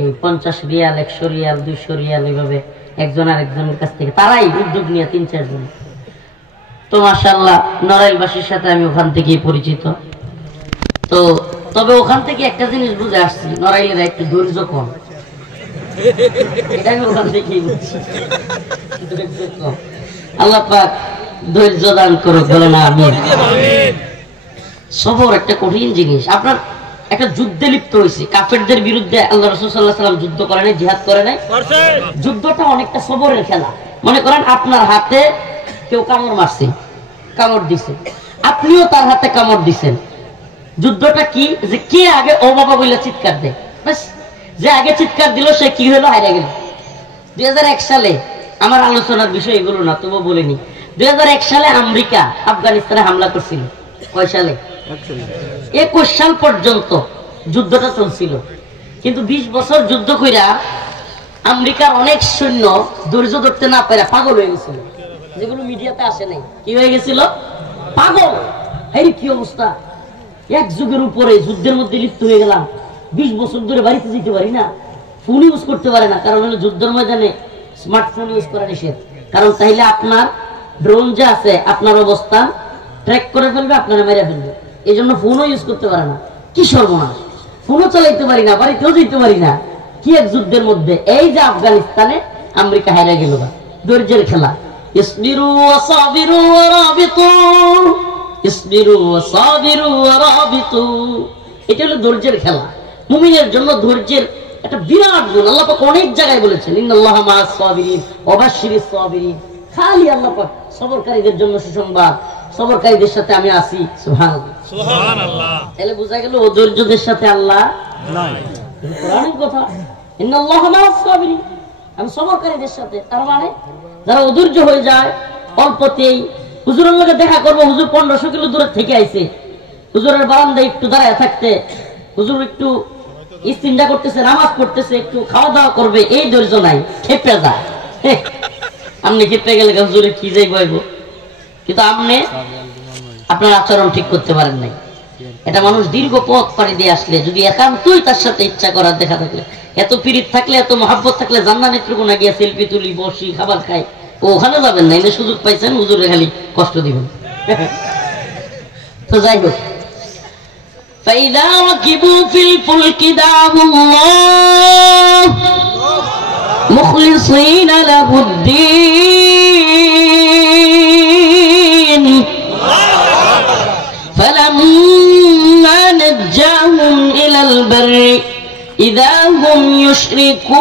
এই 50 রিয়াল, 100 রিয়াল, 200 রিয়াল, এইভাবে একজন আর একজনের কাছ থেকে তারাই উদ্যোগ নিয়ে 3-4 জন। তো মাশাআল্লাহ, নড়াইলবাসীর সাথে আমি ওখান থেকেই পরিচিত। তো তবে ওখান থেকে একটা জিনিস বুঝে আসছি, নড়াইলেরা একটু ধৈর্য কম। এটা আমি ওখান থেকেই বুঝছি, ধৈর্য কম। আল্লাহ পাক ধৈর্য দান করুক, বলে না আমিন। সবর একটা কঠিন জিনিস। আপনার একটা যুদ্ধে লিপ্ত হয়েছে কাফেরদের বিরুদ্ধে, আল্লাহ রাসূল সাল্লাল্লাহু আলাইহি ওয়াসাল্লাম যুদ্ধ করে নাই, জিহাদ করে নাই। যুদ্ধটা অনেকটা সবরের খেলা। মনে করেন আপনার হাতে কেউ কামড় মারছে, কামড় দিছে, আপনিও তার হাতে কামড় দিছেন। যুদ্ধটা কি? যে কে আগে ও বাবা বলে চিৎকার দেয়, যে আগে চিৎকার দিল সে কি হলো, হারিয়ে গেল। 2001 সালে, আমার আলোচনার বিষয় এগুলো না, তবু বলিনি। 2001 সালে আমেরিকা আফগানিস্তানে হামলা করছিল। কয় সালে? 21 সাল পর্যন্ত যুদ্ধটা চলছিল। কিন্তু 20 বছর যুদ্ধ কইরা আমেরিকার অনেক সৈন্য ধৈর্য ধরতে না পারে পাগল হয়ে গেছিল। যেগুলো মিডিয়াতে আসে নাই। কি হয়ে গেছিল? পাগল। এই কি অবস্থা, এক যুগের উপরে যুদ্ধের মধ্যে লিপ্ত হয়ে গেলাম, 20 বছর ধরে বাড়িতে যেতে পারি না, ফোন ইউজ করতে পারে না, কারণ হলো যুদ্ধের ময়দানে স্মার্টফোন ইউজ করা নিষেধ। কারণ তাইলে আপনার ড্রোন যে আছে আপনার অবস্থান ট্র্যাক করে ফেলবে, আপনারা মেরে ফেলবে, এই জন্য ফোনও ইউজ করতে পারে না। কি সর্বনাশ, ফোনও চালাইতে পারি না, বাড়িতেও যেতে পারি না। কি এক যুদ্ধের মধ্যে। এই যে আফগানিস্তানে আমেরিকা হারিয়ে গেল, ধৈর্যের খেলা। ইসবিরু ওয়া সাবিরু ওয়া রাবিতু, ইসবিরু ওয়া সাবিরু ওয়া রাবিতু, এটা হলো ধৈর্যের খেলা। মুমিনের জন্য ধৈর্যের একটা বিরাট গুণ আল্লাহ পাক অনেক জায়গায় বলেছেন, ইন্নাল্লাহা মাআস সাবিরিন ওয়া বাশশিরিস সাবিরিন। খালি আল্লাহ পাক সবরকারীদের জন্য সুসংবাদ, সবরকারীদের সাথে আমি আছি। সুবহানাল্লাহ সুবহানাল্লাহ। তাহলে বোঝা গেল অধৈর্যদের সাথে আল্লাহ নাই। কোরআনের কথা, ইন্নাল্লাহা মাআস সাবিরিন, আমি সবরকারীদের সাথে। তার মানে যারা অধৈর্য হয়ে যায় অল্পতেই, হুজুরের লগে দেখা করবো, হুজুর 1500 কিলো দূরে থেকে আইছে, হুজুরের বারান্দায় একটু দাঁড়ায় থাকতে, হুজুর একটু ইস্তিনজা করতেছে, নামাজ পড়তেছে, একটু খাওয়া দাওয়া করবে, এই ধৈর্য নাই, খেপে যায়। আপনি খেপে গেলে হুজুরে কি যাই বইব, কিন্তু আপনি আপনার আচরণ ঠিক করতে পারেন নাই। এটা মানুষ দীর্ঘ পথ পাড়ি দিয়ে আসলে, যদি একান্তই তার সাথে ইচ্ছা করার দেখা থাকলে, এত পীড়িত থাকলে, এত মহাব্বত থাকলে, জান্নাত নেত্রকোনা গিয়ে সেলফি তুলি, বসি, খাবার খাই, ওখানে যাবেন না। এনে সুযোগ পাইছেন, হুজুরে খালি কষ্ট দিবেন। তো যাই হোক, فإذا ركبوا في الفلك دعوا الله مخلصين له الدين فلما نجاهم إلى البر إذا هم يشركون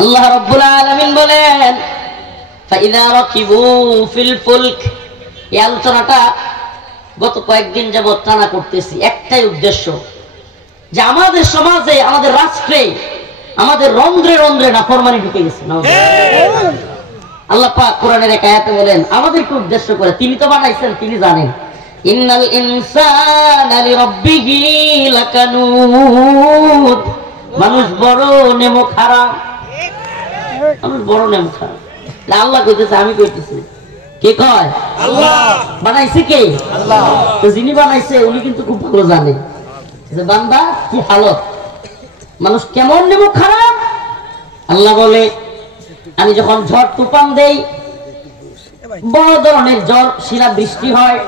الله رب العالمين বলেন فإذا ركبوا في الفلك। এই আলোচনাটা গত কয়েকদিন যাবত টানা করতেছি, একটাই উদ্দেশ্য, যে আমাদের সমাজে, আমাদের রাষ্ট্রে, আমাদের রন্ধ্রে রন্ধ্রে নাফরমানি ঢুকে গেছে। আল্লাহ পাক কোরআনের এক আয়াতে বলেন, আমাদেরকে উদ্দেশ্য করে, তিনি তো বানাইছেন, তিনি জানেন, ইন্নাল ইনসানা লিরাব্বিহি লাকানুত, মানুষ বড় নেমো খারাপ, মানুষ বড় নেমো খারাপ। আল্লাহ কইতেছে, আমি কইতেছি, কে কয়? আল্লাহ। বানাইছে কে? আল্লাহ। তো যিনি বানাইছে উনি কিন্তু খুব ভালো জানে যে বান্দা কি হালত, মানুষ কেমন নেমো খারাপ। আল্লাহ বলে, আমি যখন ঝড় তুফান দেই, বড় ধরনের ঝড়, শিলা বৃষ্টি হয়,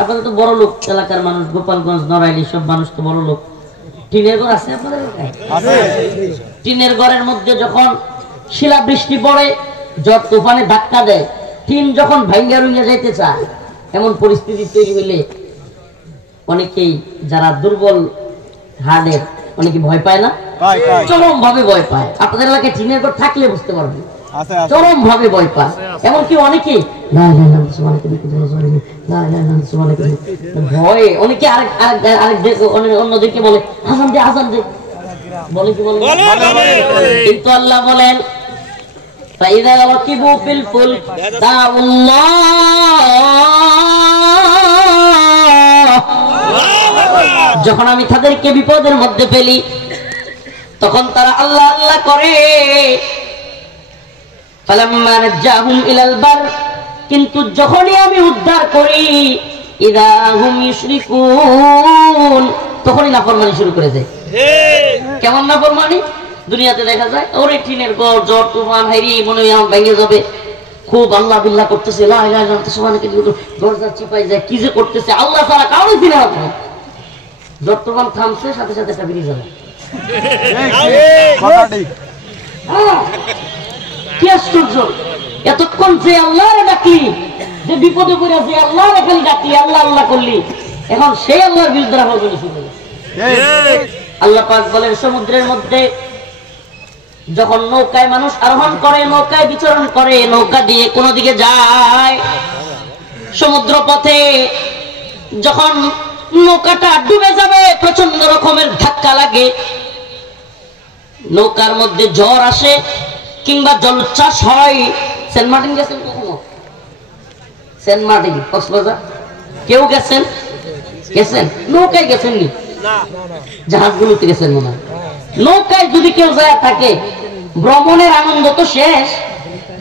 আপনাদের তো বড় লোক এলাকার মানুষ, গোপালগঞ্জ, নড়াইল, সব মানুষ তো বড় লোক। টিনের ঘর আছে আপনাদের এলাকায়? টিনের ঘরের মধ্যে যখন শিলা বৃষ্টি পড়ে, ঝড় তুফানে ধাক্কা দেয়, টিন যখন ভাঙ্গা রুইয়া যাইতে চায়, এমন পরিস্থিতি তৈরি হইলে অনেকেই যারা দুর্বল হার্টের, অনেকে ভয় পায় না? চরম ভাবে ভয় পায়। আপনাদের এলাকায় টিনের ঘর থাকলে বুঝতে পারবেন, চরম ভাবে ভয় পায়। এমনকি অনেকে ভয়ে, অনেকে অন্যদেরকে বলে আজান দে, আজান দে, বলে কি বলে? কিন্তু আল্লাহ বলেন, فإذا ركبوا في الفلك دعوا الله, যখন আমি তাদেরকে বিপদের মধ্যে ফেলি তখন তারা আল্লাহ আল্লাহ করে। ফালাম্মা নাজ্জাহুম ইলাল বার, কিন্তু যখনই আমি উদ্ধার করি, ইযা হুম ইউশরিকুন, তখনই নাফরমানি শুরু করে দেয়। কেমন নাফরমানি? দুনিয়াতে দেখা যায়, ওরে টিনের ঘর, ঝড় তুফান, হাইরি মনে হয় আমার ভেঙে যাবে, খুব আল্লাহ বিল্লাহ করতেছে, লা ইলাহা ইল্লাল্লাহ, সুবহানাকে দরজা চিপাই যায়, কি যে করতেছে, আল্লাহ ছাড়া কারোর দিনে হবে না। ঝড় তুফান থামছে, সাথে সাথে একটা বেরিয়ে যাবে। কি আশ্চর্য! এতক্ষণ যে আল্লাহরে ডাকলি, যে বিপদে পড়ে যে আল্লাহরে খালি ডাকলি, আল্লাহ আল্লাহ করলি, এখন সেই আল্লাহর বিরুদ্ধে রাফাফানি শুরু হলো। আল্লাহ পাক বলেন, সমুদ্রের মধ্যে যখন নৌকায় মানুষ আরোহণ করে, নৌকায় বিচরণ করে, নৌকা দিয়ে কোনো দিকে যায়, সমুদ্র পথে যখন নৌকাটা ডুবে যাবে, প্রচন্ড রকমের ধাক্কা লাগে, নৌকার মধ্যে ঝড় আসে কিংবা জলোচ্ছ্বাস হয়। সেন্ট মার্টিন গেছেন কখনো? সেন্ট মার্টিন, কক্সবাজার কেউ গেছেন? গেছেন? নৌকায় গেছেননি? জাহাজগুলোতে গেছেন মনে হয়। নৌকায় যদি কেউ যায় থাকে, ভ্রমণের আনন্দ তো শেষ,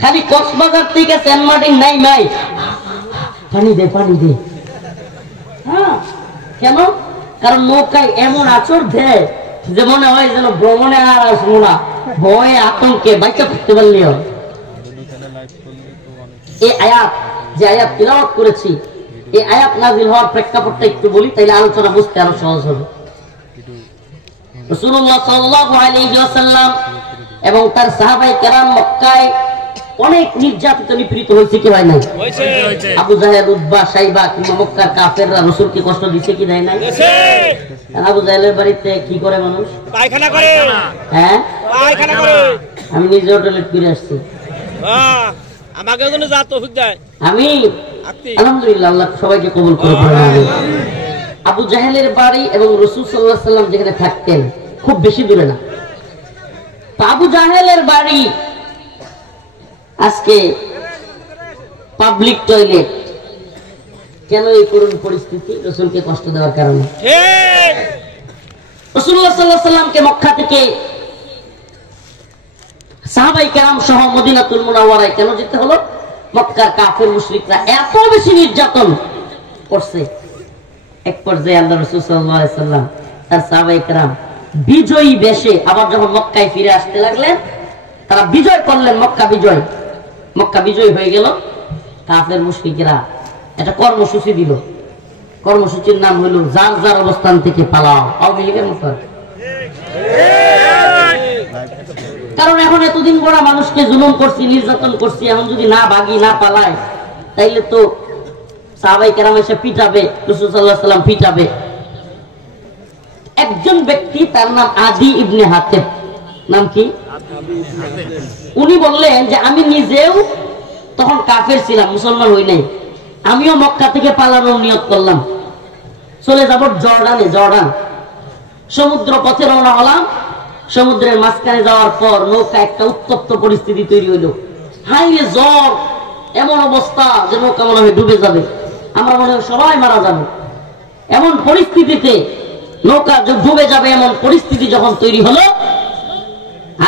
খালি কক্সবাজার থেকে সেন্ট মার্টিন নাই নাই পানি দে পানি দে। হ্যাঁ, কেন? কারণ নৌকায় এমন আচর দেয় যে মনে হয় যেন ভ্রমণে আর আসবো না, ভয়ে আতঙ্কে বাইচা থাকতে পারলেও। এই আয়াত, যে আয়াত তিলাওয়াত করেছি, এই আয়াত নাযিল হওয়ার প্রেক্ষাপটটা একটু বলি, তাইলে আলোচনা বুঝতে আরো সহজ হবে। রাসূলুল্লাহ সাল্লাল্লাহু আলাইহি ওয়াসাল্লাম এবং তার সাহাবায়ে কেরাম মক্কায় অনেক নির্যাতিত নিপীড়িত হয়েছে কি হয় নাই? আবু জাহেল, উতবা, সাইবা কিংবা মক্কার কাফেররা রাসূলকে কষ্ট দিছে কি দেয় নাই? আবু জাহেলের বাড়িতে কি করে মানুষ? পায়খানা করে। হ্যাঁ, পায়খানা করে। আমি নিজে টয়লেট করে আসছি। আমাকে জন্য যা তৌফিক দেয়। আমি আলহামদুলিল্লাহ, আল্লাহ সবাইকে কবুল করে। আবু জাহেলের বাড়ি এবং রাসূল সাল্লাল্লাহু আলাইহি ওয়াসাল্লাম যেখানে থাকতেন খুব বেশি দূরে না। তো আবু জাহেলের বাড়ি আজকে পাবলিক টয়লেট। কেন এই করুণ পরিস্থিতি? রাসূলকে কষ্ট দেওয়ার কারণে। রাসূলুল্লাহ সাল্লাল্লাহু আলাইহি ওয়াসাল্লামকে মক্কা থেকে সাহাবায়ে কেরাম সহ মদিনাতুল মুনাওয়ারায় কেন যেতে হলো? মক্কার কাফের মুশরিকরা এত বেশি নির্যাতন করছে। এক পর্যায়ে আল্লাহ রাসূল সাল্লাল্লাহু আলাইহি ওয়াসাল্লাম তার সাহাবায়ে কেরাম বিজয়ী বেশে আবার যখন মক্কায় ফিরে আসতে লাগলেন, তারা বিজয় করলেন। মক্কা বিজয় হয়ে গেল। কাফের মুশরিকরা একটা কর্মসূচি দিল। কর্মসূচির নাম হলো যার যার অবস্থান থেকে পালাও। আওয়ামী লীগের মতো। কারণ এখন এতদিন বড় মানুষকে জুলুম করছি, নির্যাতন করছি, এখন যদি না ভাগি না পালাই তাইলে তো সাহাবায়ে কেরাম এসে পিটাবে, রাসূল সাল্লাল্লাহু আলাইহি ওয়াসাল্লাম পিটাবে। একজন ব্যক্তি, তার নাম আদি ইবনে হাতেম। নাম কি? উনি বললেন যে আমি নিজেও তখন কাফের ছিলাম, মুসলমান হই নাই, আমিও মক্কা থেকে পালানোর নিয়ত করলাম, চলে যাব জর্ডানে। জর্ডান সমুদ্র পথে রওনা হলাম। সমুদ্রের মাঝখানে যাওয়ার পর নৌকা একটা উত্তপ্ত পরিস্থিতি তৈরি হইল। হাইরে জ্বর, এমন অবস্থা যে নৌকা মনে হয় ডুবে যাবে, আমরা মনে হয় সবাই মারা যাবে। এমন পরিস্থিতিতে নৌকা ডুবে যাবে, এমন পরিস্থিতি যখন তৈরি হলো,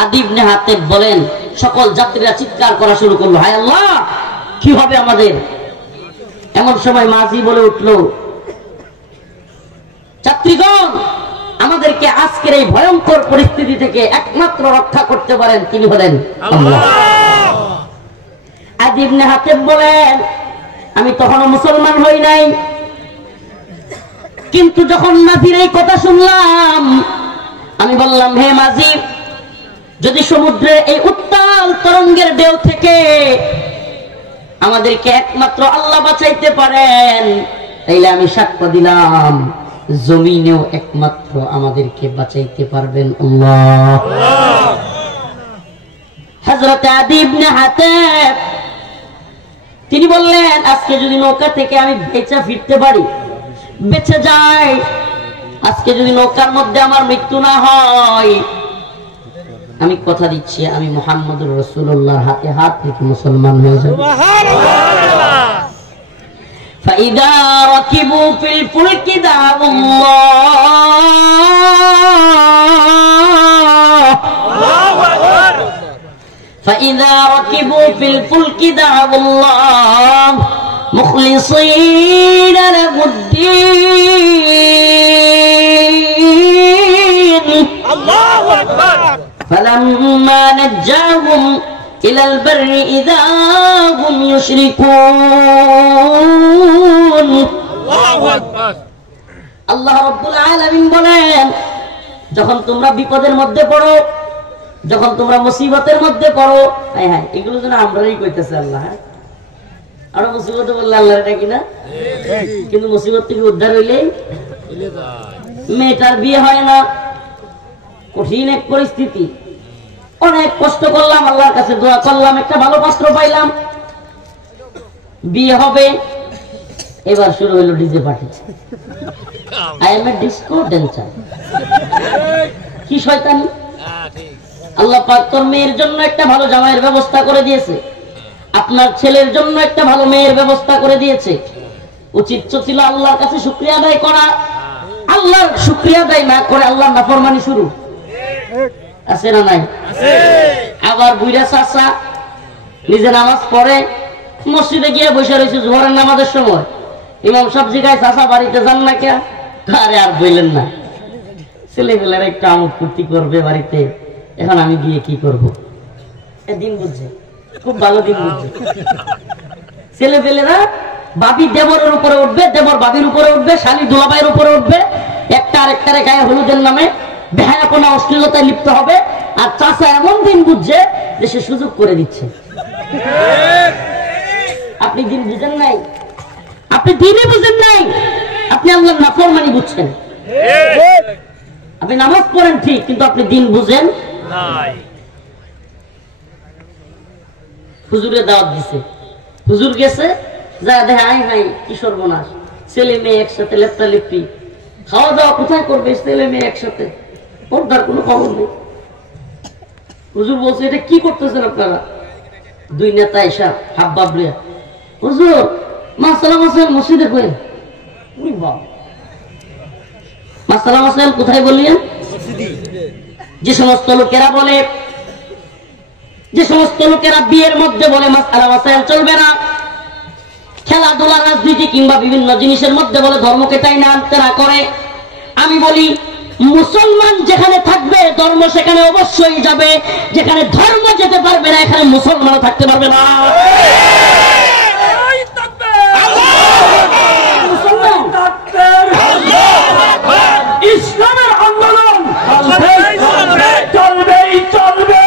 আদি ইবনে হাতেম বলেন সকল যাত্রীরা চিৎকার করা শুরু করলো, হায় আল্লাহ কি হবে আমাদের? এমন সময় মাঝি বলে উঠলো, যাত্রীগণ, আমাদেরকে আজকের এই ভয়ঙ্কর পরিস্থিতি থেকে একমাত্র রক্ষা করতে পারেন তিনি হলেন আল্লাহ। আদি ইবনে হাতেম বলেন আমি তখনও মুসলমান হই নাই, কিন্তু যখন মাঝির এই কথা শুনলাম আমি বললাম, হে মাঝি, যদি সমুদ্রে এই উত্তাল তরঙ্গের ঢেউ থেকে আমাদেরকে একমাত্র আল্লাহ বাঁচাইতে পারেন, তাইলে আমি সাক্ষ্য দিলাম জমিনেও একমাত্র আমাদেরকে বাঁচাইতে পারবেন আল্লাহ। হযরত আদি ইবনে হাতেম তিনি বললেন, আজকে যদি নৌকা থেকে আমি বেঁচে ফিরতে পারি, বেঁচে যাই, আজকে যদি নৌকার মধ্যে আমার মৃত্যু না হয়, আমি কথা দিচ্ছি আমি মুহাম্মদুর রাসূলুল্লাহর হাতে হাত রেখে মুসলমান হয়ে যাব। সুবহানাল্লাহ। ফাইদা রাকিবু ফিল ফুলকি দাআল্লাহ, আল্লাহু আকবার। ফাইদা রাকিবু ফিল ফুলকি দাআল্লাহ মুখলিসিনা লাহুদ্দীন, আল্লাহু আকবার। فلما نجاهم إلى البر إذا هم يشركون, الله أكبر। আল্লাহ রাব্বুল আলামিন বলেন, যখন তোমরা বিপদের মধ্যে পড়ো, যখন তোমরা মুসিবতের মধ্যে পড়ো, হায় হায় এগুলো যেন আমরাই কইতেছে আল্লাহ। আর মুসিবতে বললে আল্লাহ এটা কিনা, কিন্তু মুসিবত থেকে উদ্ধার হইলেই মেয়েটার বিয়ে হয় না, কঠিন এক পরিস্থিতি, অনেক কষ্ট করলাম, আল্লাহর কাছে দোয়া করলাম, একটা ভালো পাত্র পাইলাম, বিয়ে হবে। এবার শুরু হলো DJ party. I M A disco dancer. কি শয়তানি! আল্লাহ পাক তোর মেয়ের জন্য একটা ভালো জামাইয়ের ব্যবস্থা করে দিয়েছে, আপনার ছেলের জন্য একটা ভালো মেয়ের ব্যবস্থা করে দিয়েছে। উচিত ছিল আল্লাহর কাছে শুকরিয়া আদায় করা। আল্লাহর শুকরিয়া আদায় না করে আল্লাহর নাফরমানি শুরু। আছে না নাই? আবার বুইরা চাচা নিজে নামাজ পড়ে মসজিদে গিয়ে বসে রয়েছে জোহরের নামাজের সময়, ইমাম সাহেব জিগায় চাচা বাড়িতে যান না কে? আরে আর বললেন না, ছেলেপেলেরা একটু আমোদ ফুর্তি করবে বাড়িতে, এখন আমি গিয়ে কি করব? দিন বুঝছে, খুব ভালো দিন বুঝছে। ছেলেপেলেরা বাবি দেবরের উপরে উঠবে, দেবর বাবির উপরে উঠবে, শালী দুলাভাইয়ের উপরে উঠবে, একটা আরেকটারে গায়ে হলুদের নামে বেহায়াপনা অশ্লীলতায় লিপ্ত হবে। আর চাচা এমন দিন বুঝছে যে সে সুযোগ করে দিচ্ছে। আপনি দিন বুঝেন নাই, আপনি দিনই বুঝেন নাই, আপনি আল্লাহর নাফরমানি বুঝছেন। আপনি নামাজ পড়েন ঠিক, কিন্তু আপনি দিন বুঝেন নাই। হুজুরে দাওয়াত দিছে, হুজুর গেছে, যা দেখে আই হাই কি সর্বনাশ, ছেলে মেয়ে একসাথে লেপটা লেপি, খাওয়া দাওয়া কোথায় করবে ছেলে মেয়ে একসাথে, পর্দার কোনো খবর নেই। হুজুর বলছে এটা কি করতেছেন আপনারা? দুই নেতা এসা হাব বাবলিয়া, হুজুর মাসালাম আসেন মসজিদে কইেন। মাসালাম আসেন কোথায় বললেন? যে সমস্ত লোকেরা বলে, যে সমস্ত লোকেরা বিয়ের মধ্যে বলে মাসালাম আসেন চলবে না, খেলাধুলা রাজনীতি কিংবা বিভিন্ন জিনিসের মধ্যে বলে ধর্মকে তাই না আনতে না করে, আমি বলি মুসলমান যেখানে থাকবে ধর্ম সেখানে অবশ্যই যাবে, যেখানে ধর্ম যেতে পারবে না এখানে মুসলমানও থাকতে পারবে না। ইসলামের আন্দোলন চলবেই চলবে,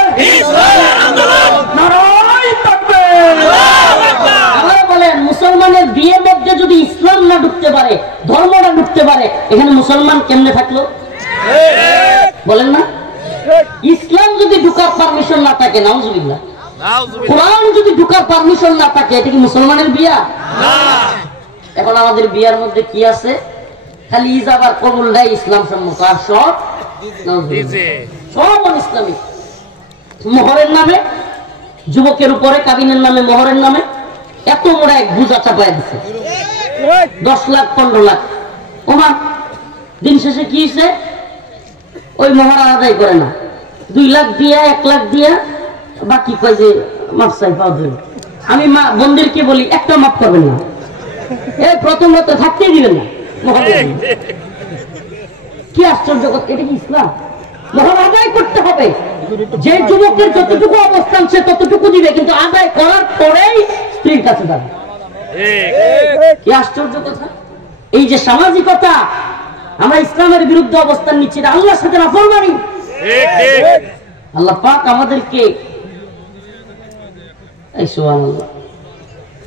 নারায়ে তাকবীর। আমরা বলেন মুসলমানের বিয়ের মধ্যে যদি ইসলাম না ঢুকতে পারে, ধর্ম না ঢুকতে পারে, এখানে মুসলমান কেমনে থাকলো? বলেন না? ইসলাম যদি ঢুকার পারমিশন না থাকে, নাউজুবিল্লাহ, কোরআন যদি ঢুকার পারমিশন না থাকে, এটা কি মুসলমানের বিয়া? এখন আমাদের বিয়ার মধ্যে কি আছে? খালি ইজাব আর কবুল নাই ইসলাম সম্মত, আর সব সব ইসলামিক। মোহরের নামে যুবকের উপরে, কাবিনের নামে, মোহরের নামে এত বড় এক বুঝা চাপায় দিচ্ছে, 10 লাখ 15 লাখ। ওমা দিন শেষে কি হয়েছে? ওই মোহরা আদায় করে না, 2 লাখ দিয়া 1 লাখ দিয়া বাকি কয় যে মাফ চাই পাও ধরে। আমি মা বন্দিরকে বলি একটা মাফ করবেন না, এই প্রথম রাতে থাকতেই দিবেন না। কি আশ্চর্য কথা, এটা কি ইসলাম? মোহর আদায় করতে হবে, যে যুবকের যতটুকু অবস্থান সে ততটুকু দিবে, কিন্তু আদায় করার পরেই স্ত্রীর কাছে যাবে। কি আশ্চর্য কথা! এই যে সামাজিকতা, আমরা ইসলামের বিরুদ্ধে অবস্থান নিচ্ছি, আল্লাহর সাথে নাফরমানি। আল্লাহ পাক আমাদেরকে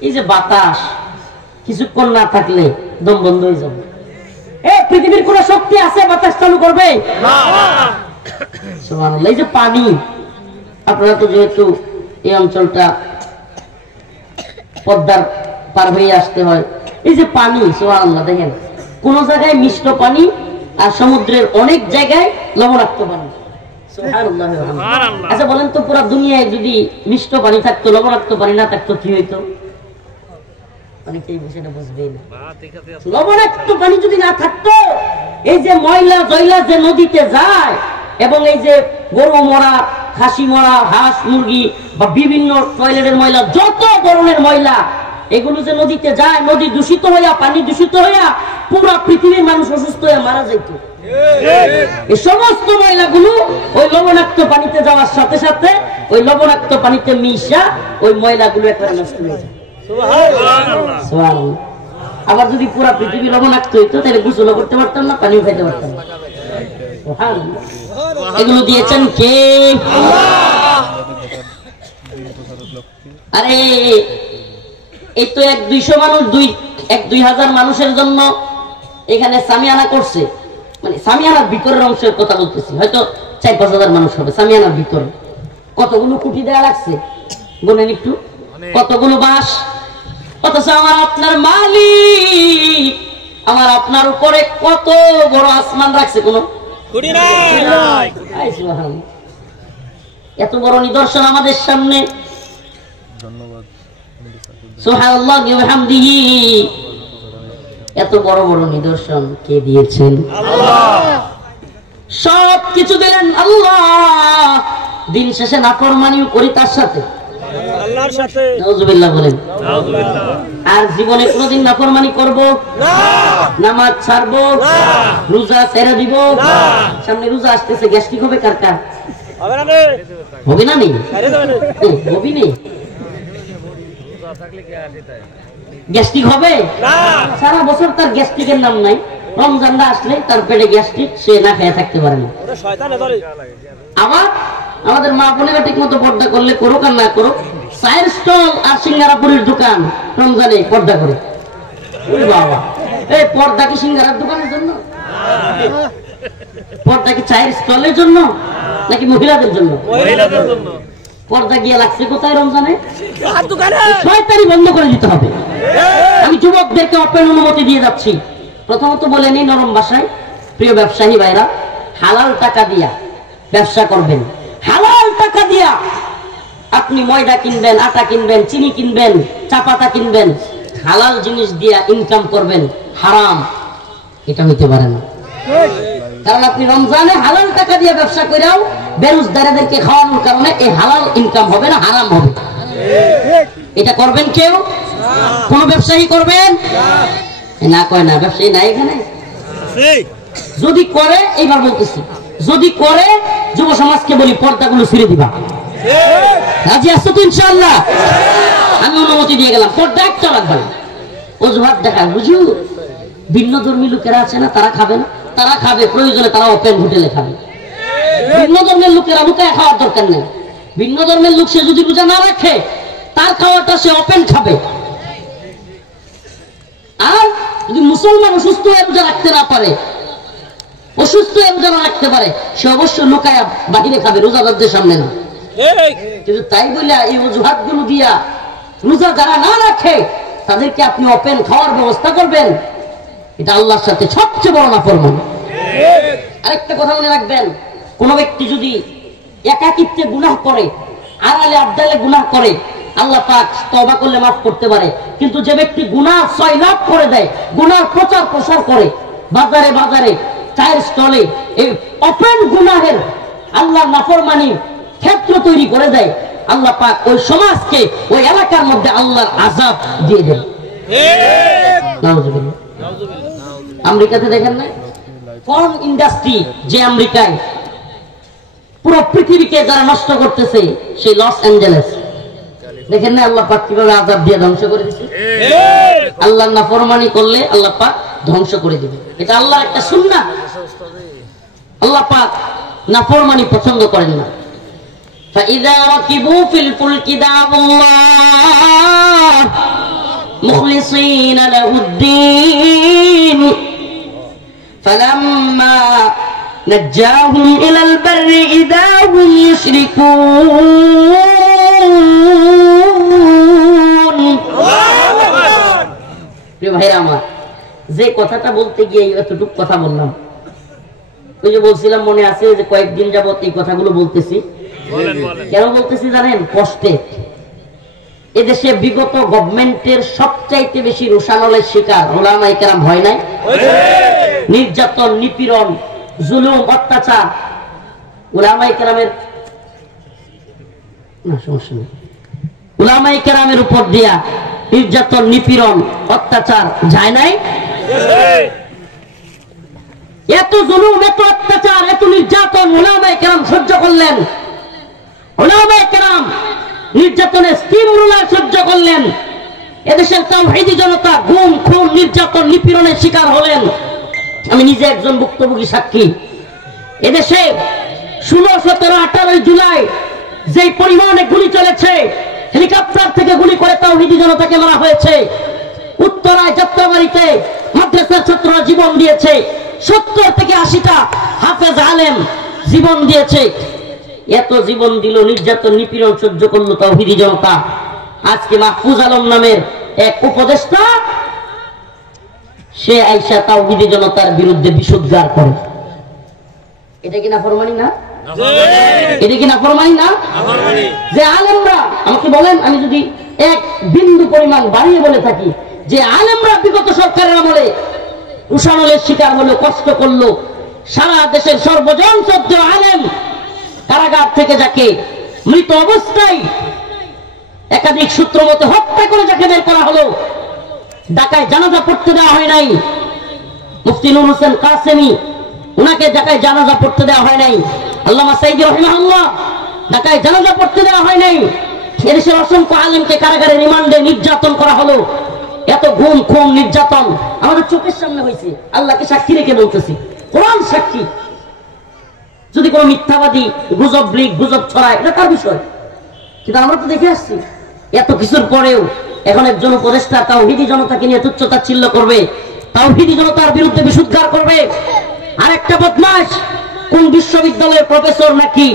এই যে বাতাস কিছুক্ষণ না থাকলে দম বন্ধ হয়ে যাবে। পৃথিবীর কোন শক্তি আছে বাতাস চালু করবে? সুবহানাল্লাহ। এই যে পানি, আপনারা তো যেহেতু এই অঞ্চলটা পদ্মার পার হয়ে আসতে হয়, এই যে পানি, সুবহানাল্লাহ, দেখেন কোন জায়গায় মিষ্ট পানি আর সমুদ্রের অনেক জায়গায় লবণাক্ত পানি। সুবহানাল্লাহ। আচ্ছা বলেন তো, পুরো দুনিয়ায় যদি মিষ্ট পানি থাকতো, লবণাক্ত পানি না থাকতো, কি হইতো? অনেকেই বিষয়টা বুঝবেন। লবণাক্ত পানি যদি না থাকতো, এই যে ময়লা জয়লা যে নদীতে যায়, এবং এই যে গরু মরা, খাসি মরা, হাঁস মুরগি বা বিভিন্ন টয়লেটের ময়লা, যত ধরনের ময়লা, এগুলো যে নদীতে যায়, নদী দূষিত হইয়া, পানি দূষিত হইয়া পুরো পৃথিবীর মানুষ অসুস্থ হয়ে মারা যাইত। এই সমস্ত ময়লাগুলো ওই লবণাক্ত পানিতে যাওয়ার সাথে সাথে ওই লবণাক্ত পানিতে মিশা ওই ময়লাগুলো একবারে নষ্ট হয়ে যায়। আবার যদি পুরা পৃথিবী লবণাক্ত হইতো, তাহলে গোসল করতে পারতাম না, পানিও খাইতে পারতাম না। এগুলো দিয়েছেন কে? আরে এই তো 1-200 মানুষ, 1-2,000 মানুষের জন্য এখানে সামিয়ানা করছে, মানে সামিয়ানার ভিতরের অংশের কথা বলতেছি, হয়তো 4-5,000 মানুষ হবে সামিয়ানার ভিতরে। কতগুলো কুটি দেওয়া লাগছে বলেন একটু, কতগুলো বাঁশ, অথচ আমার আপনার মালিক আমার আপনার উপরে কত বড় আসমান রাখছে, কোন এত বড় নিদর্শন আমাদের সামনে। সুবহানাল্লাহ ওয়া বিহামদিহি। এত বড় বড় নিদর্শন কে দিয়েছেন? আল্লাহ। সব কিছু দিলেন আল্লাহ, দিন শেষে নাফরমানিও করি তার সাথে, আল্লাহর সাথে। নাউজুবিল্লাহ বলেন। আর জীবনে কোনোদিন নাফরমানি করব না, নামাজ ছাড়বো না, রোজা ছেড়ে দিব না। সামনে রোজা আসতেছে, গ্যাস্ট্রিক হবে কার কার? হবে না নেই? হবে নেই? গ্যাস্ট্রিক হবে সারা বছর, তার গ্যাস্ট্রিকের নাম নাই। রমজানটা আসলে তার পেটে গ্যাস্ট্রিক, সে না খেয়ে থাকতে পারে না। আবার আমাদের মা বোনেরা ঠিক মতো পর্দা করলে করুক আর না করুক, চায়ের স্টল আর সিঙ্গারাপুরের দোকান রমজানে পর্দা করে। বাবা, এই পর্দা কি সিঙ্গারার দোকানের জন্য? পর্দা কি চায়ের স্টলের জন্য নাকি মহিলাদের জন্য? পর্দা গিয়ে লাগছে কোথায় রমজানে? শয়তানি বন্ধ করে দিতে হবে। আমি যুবকদেরকে অপেন অনুমতি দিয়ে যাচ্ছি। প্রথমত বলে নি নরম ভাষায়, প্রিয় ব্যবসায়ী ভাইরা, হালাল টাকা দিয়া ব্যবসা করবেন। হালাল টাকা দিয়া আপনি ময়দা কিনবেন, আটা কিনবেন, চিনি কিনবেন, চা পাতা কিনবেন, হালাল জিনিস দিয়া ইনকাম করবেন। হারাম এটা হইতে পারে না। কারণ আপনি রমজানে হালাল টাকা দিয়ে ব্যবসা করেও বেরোজগারদেরকে খাওয়ানোর কারণে এই হালাল ইনকাম হবে না, হারাম হবে। এটা করবেন কেউ? কোন ব্যবসায়ী করবেন না? কয় না, ব্যবসায়ী নাই এখানে। যদি করে, এইবার বলতেছি, যদি করে যুব সমাজকে বলি পর্দাগুলো ছিঁড়ে দিবা। রাজি আসছো তো ইনশাআল্লাহ? আমি অনুমতি দিয়ে গেলাম, পর্দা একটা লাগবে না। অজুহাত দেখা বুঝু, ভিন্ন ধর্মী লোকেরা আছে না, তারা খাবে না? তারা খাবে, প্রয়োজনে তারা ওপেন হোটেলে খাবে। ভিন্ন ধর্মের লোকেরা লুকায় খাওয়ার দরকার নেই। ভিন্ন ধর্মের লোক সে যদি রোজা না রাখে, তার খাওয়াটা সে ওপেন খাবে। আর যদি মুসলমান অসুস্থ হয়ে রোজা রাখতে না পারে, অসুস্থ হয়ে রোজা না রাখতে পারে, সে অবশ্যই লুকায় বাহিরে খাবে, রোজাদারদের সামনে না। কিন্তু তাই বলে এই অজুহাত গুলো দিয়া রোজা যারা না রাখে তাদেরকে আপনি ওপেন খাওয়ার ব্যবস্থা করবেন, এটা আল্লাহর সাথে সবচেয়ে বড় নাফরমানি। আরেকটা কথা মনে রাখবেন, কোন ব্যক্তি যদি একাকিত্বে গুনাহ করে, আড়ালে আবদালে গুনাহ করে, আল্লাহ পাক তওবা করলে মাফ করতে পারে। কিন্তু যে ব্যক্তি গুনাহ সয়লাভ করে দেয়, গুনাহর প্রচার প্রসার করে, বাজারে বাজারে, চায়ের স্টলে, এই ওপেন গুনাহের আল্লাহর নাফরমানি ক্ষেত্র তৈরি করে দেয়, আল্লাহ পাক ওই সমাজকে, ওই এলাকার মধ্যে আল্লাহর আযাব দিয়ে দেন। নাউজুবিল্লাহ। আমেরিকাতে দেখেন না, ফর্ম ইন্ডাস্ট্রি যে আমেরিকায় পুরো পৃথিবীকে যারা নষ্ট করতেছে, সেই লস অ্যাঞ্জেলেস দেখেন না, আল্লাহ পাক কিভাবে আযাব দিয়ে ধ্বংস করে দিচ্ছে। আল্লাহর নাফরমানি করলে আল্লাহ পাক ধ্বংস করে দিবে, এটা আল্লাহর একটা সুন্নাত। আল্লাহ পাক নাফরমানি পছন্দ করেন না। فإذا ركبوا في الفلك دعوا الله مخلصين له الدين فلما نجاهم إلى البر إذا هم يشركون। প্রিয় ভাইরা আমার, যে কথাটা বলতে গিয়ে এতটুকু কথা বললাম, ওই যে বলছিলাম মনে আছে যে কয়েকদিন যাবত এই কথাগুলো বলতেছি। কেন বলতেছি জানেন? কষ্টে। এদেশে বিগত গভর্নমেন্টের সবচাইতে বেশি রোষানলের শিকার উলামায়ে কেরাম হয় নাই? নির্যাতন, নিপীড়ন, জুলুম, অত্যাচার উলামায়ে কেরামের, না সমস্যা নেই, উলামায়ে কেরামের উপর দিয়া নির্যাতন, নিপীড়ন, অত্যাচার যায় নাই? এত জুলুম, এত অত্যাচার, এত নির্যাতন উলামায়ে কেরাম সহ্য করলেন। উলামায়ে কেরাম নির্যাতনের স্টিম রুলার সহ্য করলেন। এদেশের তাওহীদি জনতা গুম, খুন, নির্যাতন, নিপীড়নের শিকার হলেন। আমি নিজে একজন ভুক্তভোগী সাক্ষী। এদেশে 16, 17, 18 জুলাই যে পরিমাণে গুলি চলেছে, হেলিকপ্টার থেকে গুলি করে তাওহীদি জনতাকে মারা হয়েছে। উত্তরায় যাত্রাবাড়িতে মাদ্রাসার ছাত্ররা জীবন দিয়েছে, 70 থেকে 80টা হাফেজ আলেম জীবন দিয়েছে। এত জীবন দিল, নির্যাতন, নিপীড়ন সহ্য করলো তাওহীদি জনতা। আজকে মাহফুজ আলম নামের এক উপদেষ্টা, সে আইসা তাওহীদি জনতার বিরুদ্ধে বিষোদ্গার করে। এটা কি নাফরমানি না? এটা কি নাফরমানি না? যে আলেমরা, আমাকে বলেন, আমি যদি এক বিন্দু পরিমাণ বাড়িয়ে বলে থাকি, যে আলেমরা বিগত সরকারের আমলে রোষানলের শিকার হলো, কষ্ট করলো, সারা দেশের সর্বজন সদ্য আলেম কারাগার থেকে যাকে মৃত অবস্থায় একাধিক সূত্র মতে হত্যা করে যাকে বের করা হলো, ঢাকায় জানাজা পড়তে দেওয়া হয় নাই। মুফতি নূর হোসেন কাসেমি উনাকে ঢাকায় জানাজা পড়তে দেওয়া হয় নাই। আল্লামা সাইদি রাহিমাহুল্লাহ ঢাকায় জানাজা পড়তে দেওয়া হয় নাই। এদেশের অসংখ্য আলেমকে কারাগারে রিমান্ডে নির্যাতন করা হলো। এত গুম খুন নির্যাতন আমাদের চোখের সামনে হয়েছে। আল্লাহকে সাক্ষী রেখে বলতেছি, কোরআন সাক্ষী। যদি কোনো মিথ্যাবাদী গুজব লিক গুজব ছড়ায়, এটা তার বিষয়, কিন্তু আমরা তো দেখে আসছি। এত কিছুর পরেও এখন একজন উপদেষ্টা তাওহীদি জনতাকে নিয়ে তুচ্ছতাচ্ছিল্য করবে, তাওহীদি জনতার বিরুদ্ধে বিশুদ্ধার করবে। আর একটা বদমাশ কোন বিশ্ববিদ্যালয়ের প্রফেসর নাকি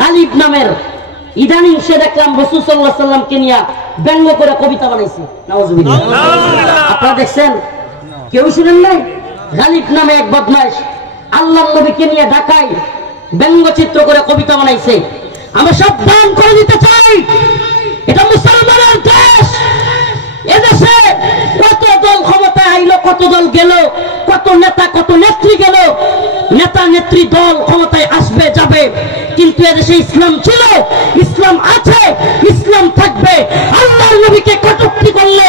গালিব নামের, ইদানিং সে দেখলাম রাসূল সাল্লাল্লাহু আলাইহি ওয়াসাল্লামকে নিয়ে ব্যঙ্গ করে কবিতা বানাইছে। নাউযুবিল্লাহ। আপনারা দেখছেন? কেউ শুনেন নাই? গালিব নামে এক বদমাশ আল্লাহর নবীকে নিয়ে ঢাকায় ব্যঙ্গচিত্র করে কবিতা বানাইছে। আমরা সাবধান করে দিতে চাই, এটা মুসলমানের দেশ। এদেশে কত দল ক্ষমতায় আইলো, কত দল গেল, কত নেতা কত নেত্রী গেল। নেতা নেত্রী দল ক্ষমতায় আসবে যাবে, কিন্তু এদেশে ইসলাম ছিল, ইসলাম আছে, ইসলাম থাকবে। আল্লাহর নবীকে কটূক্তি করলে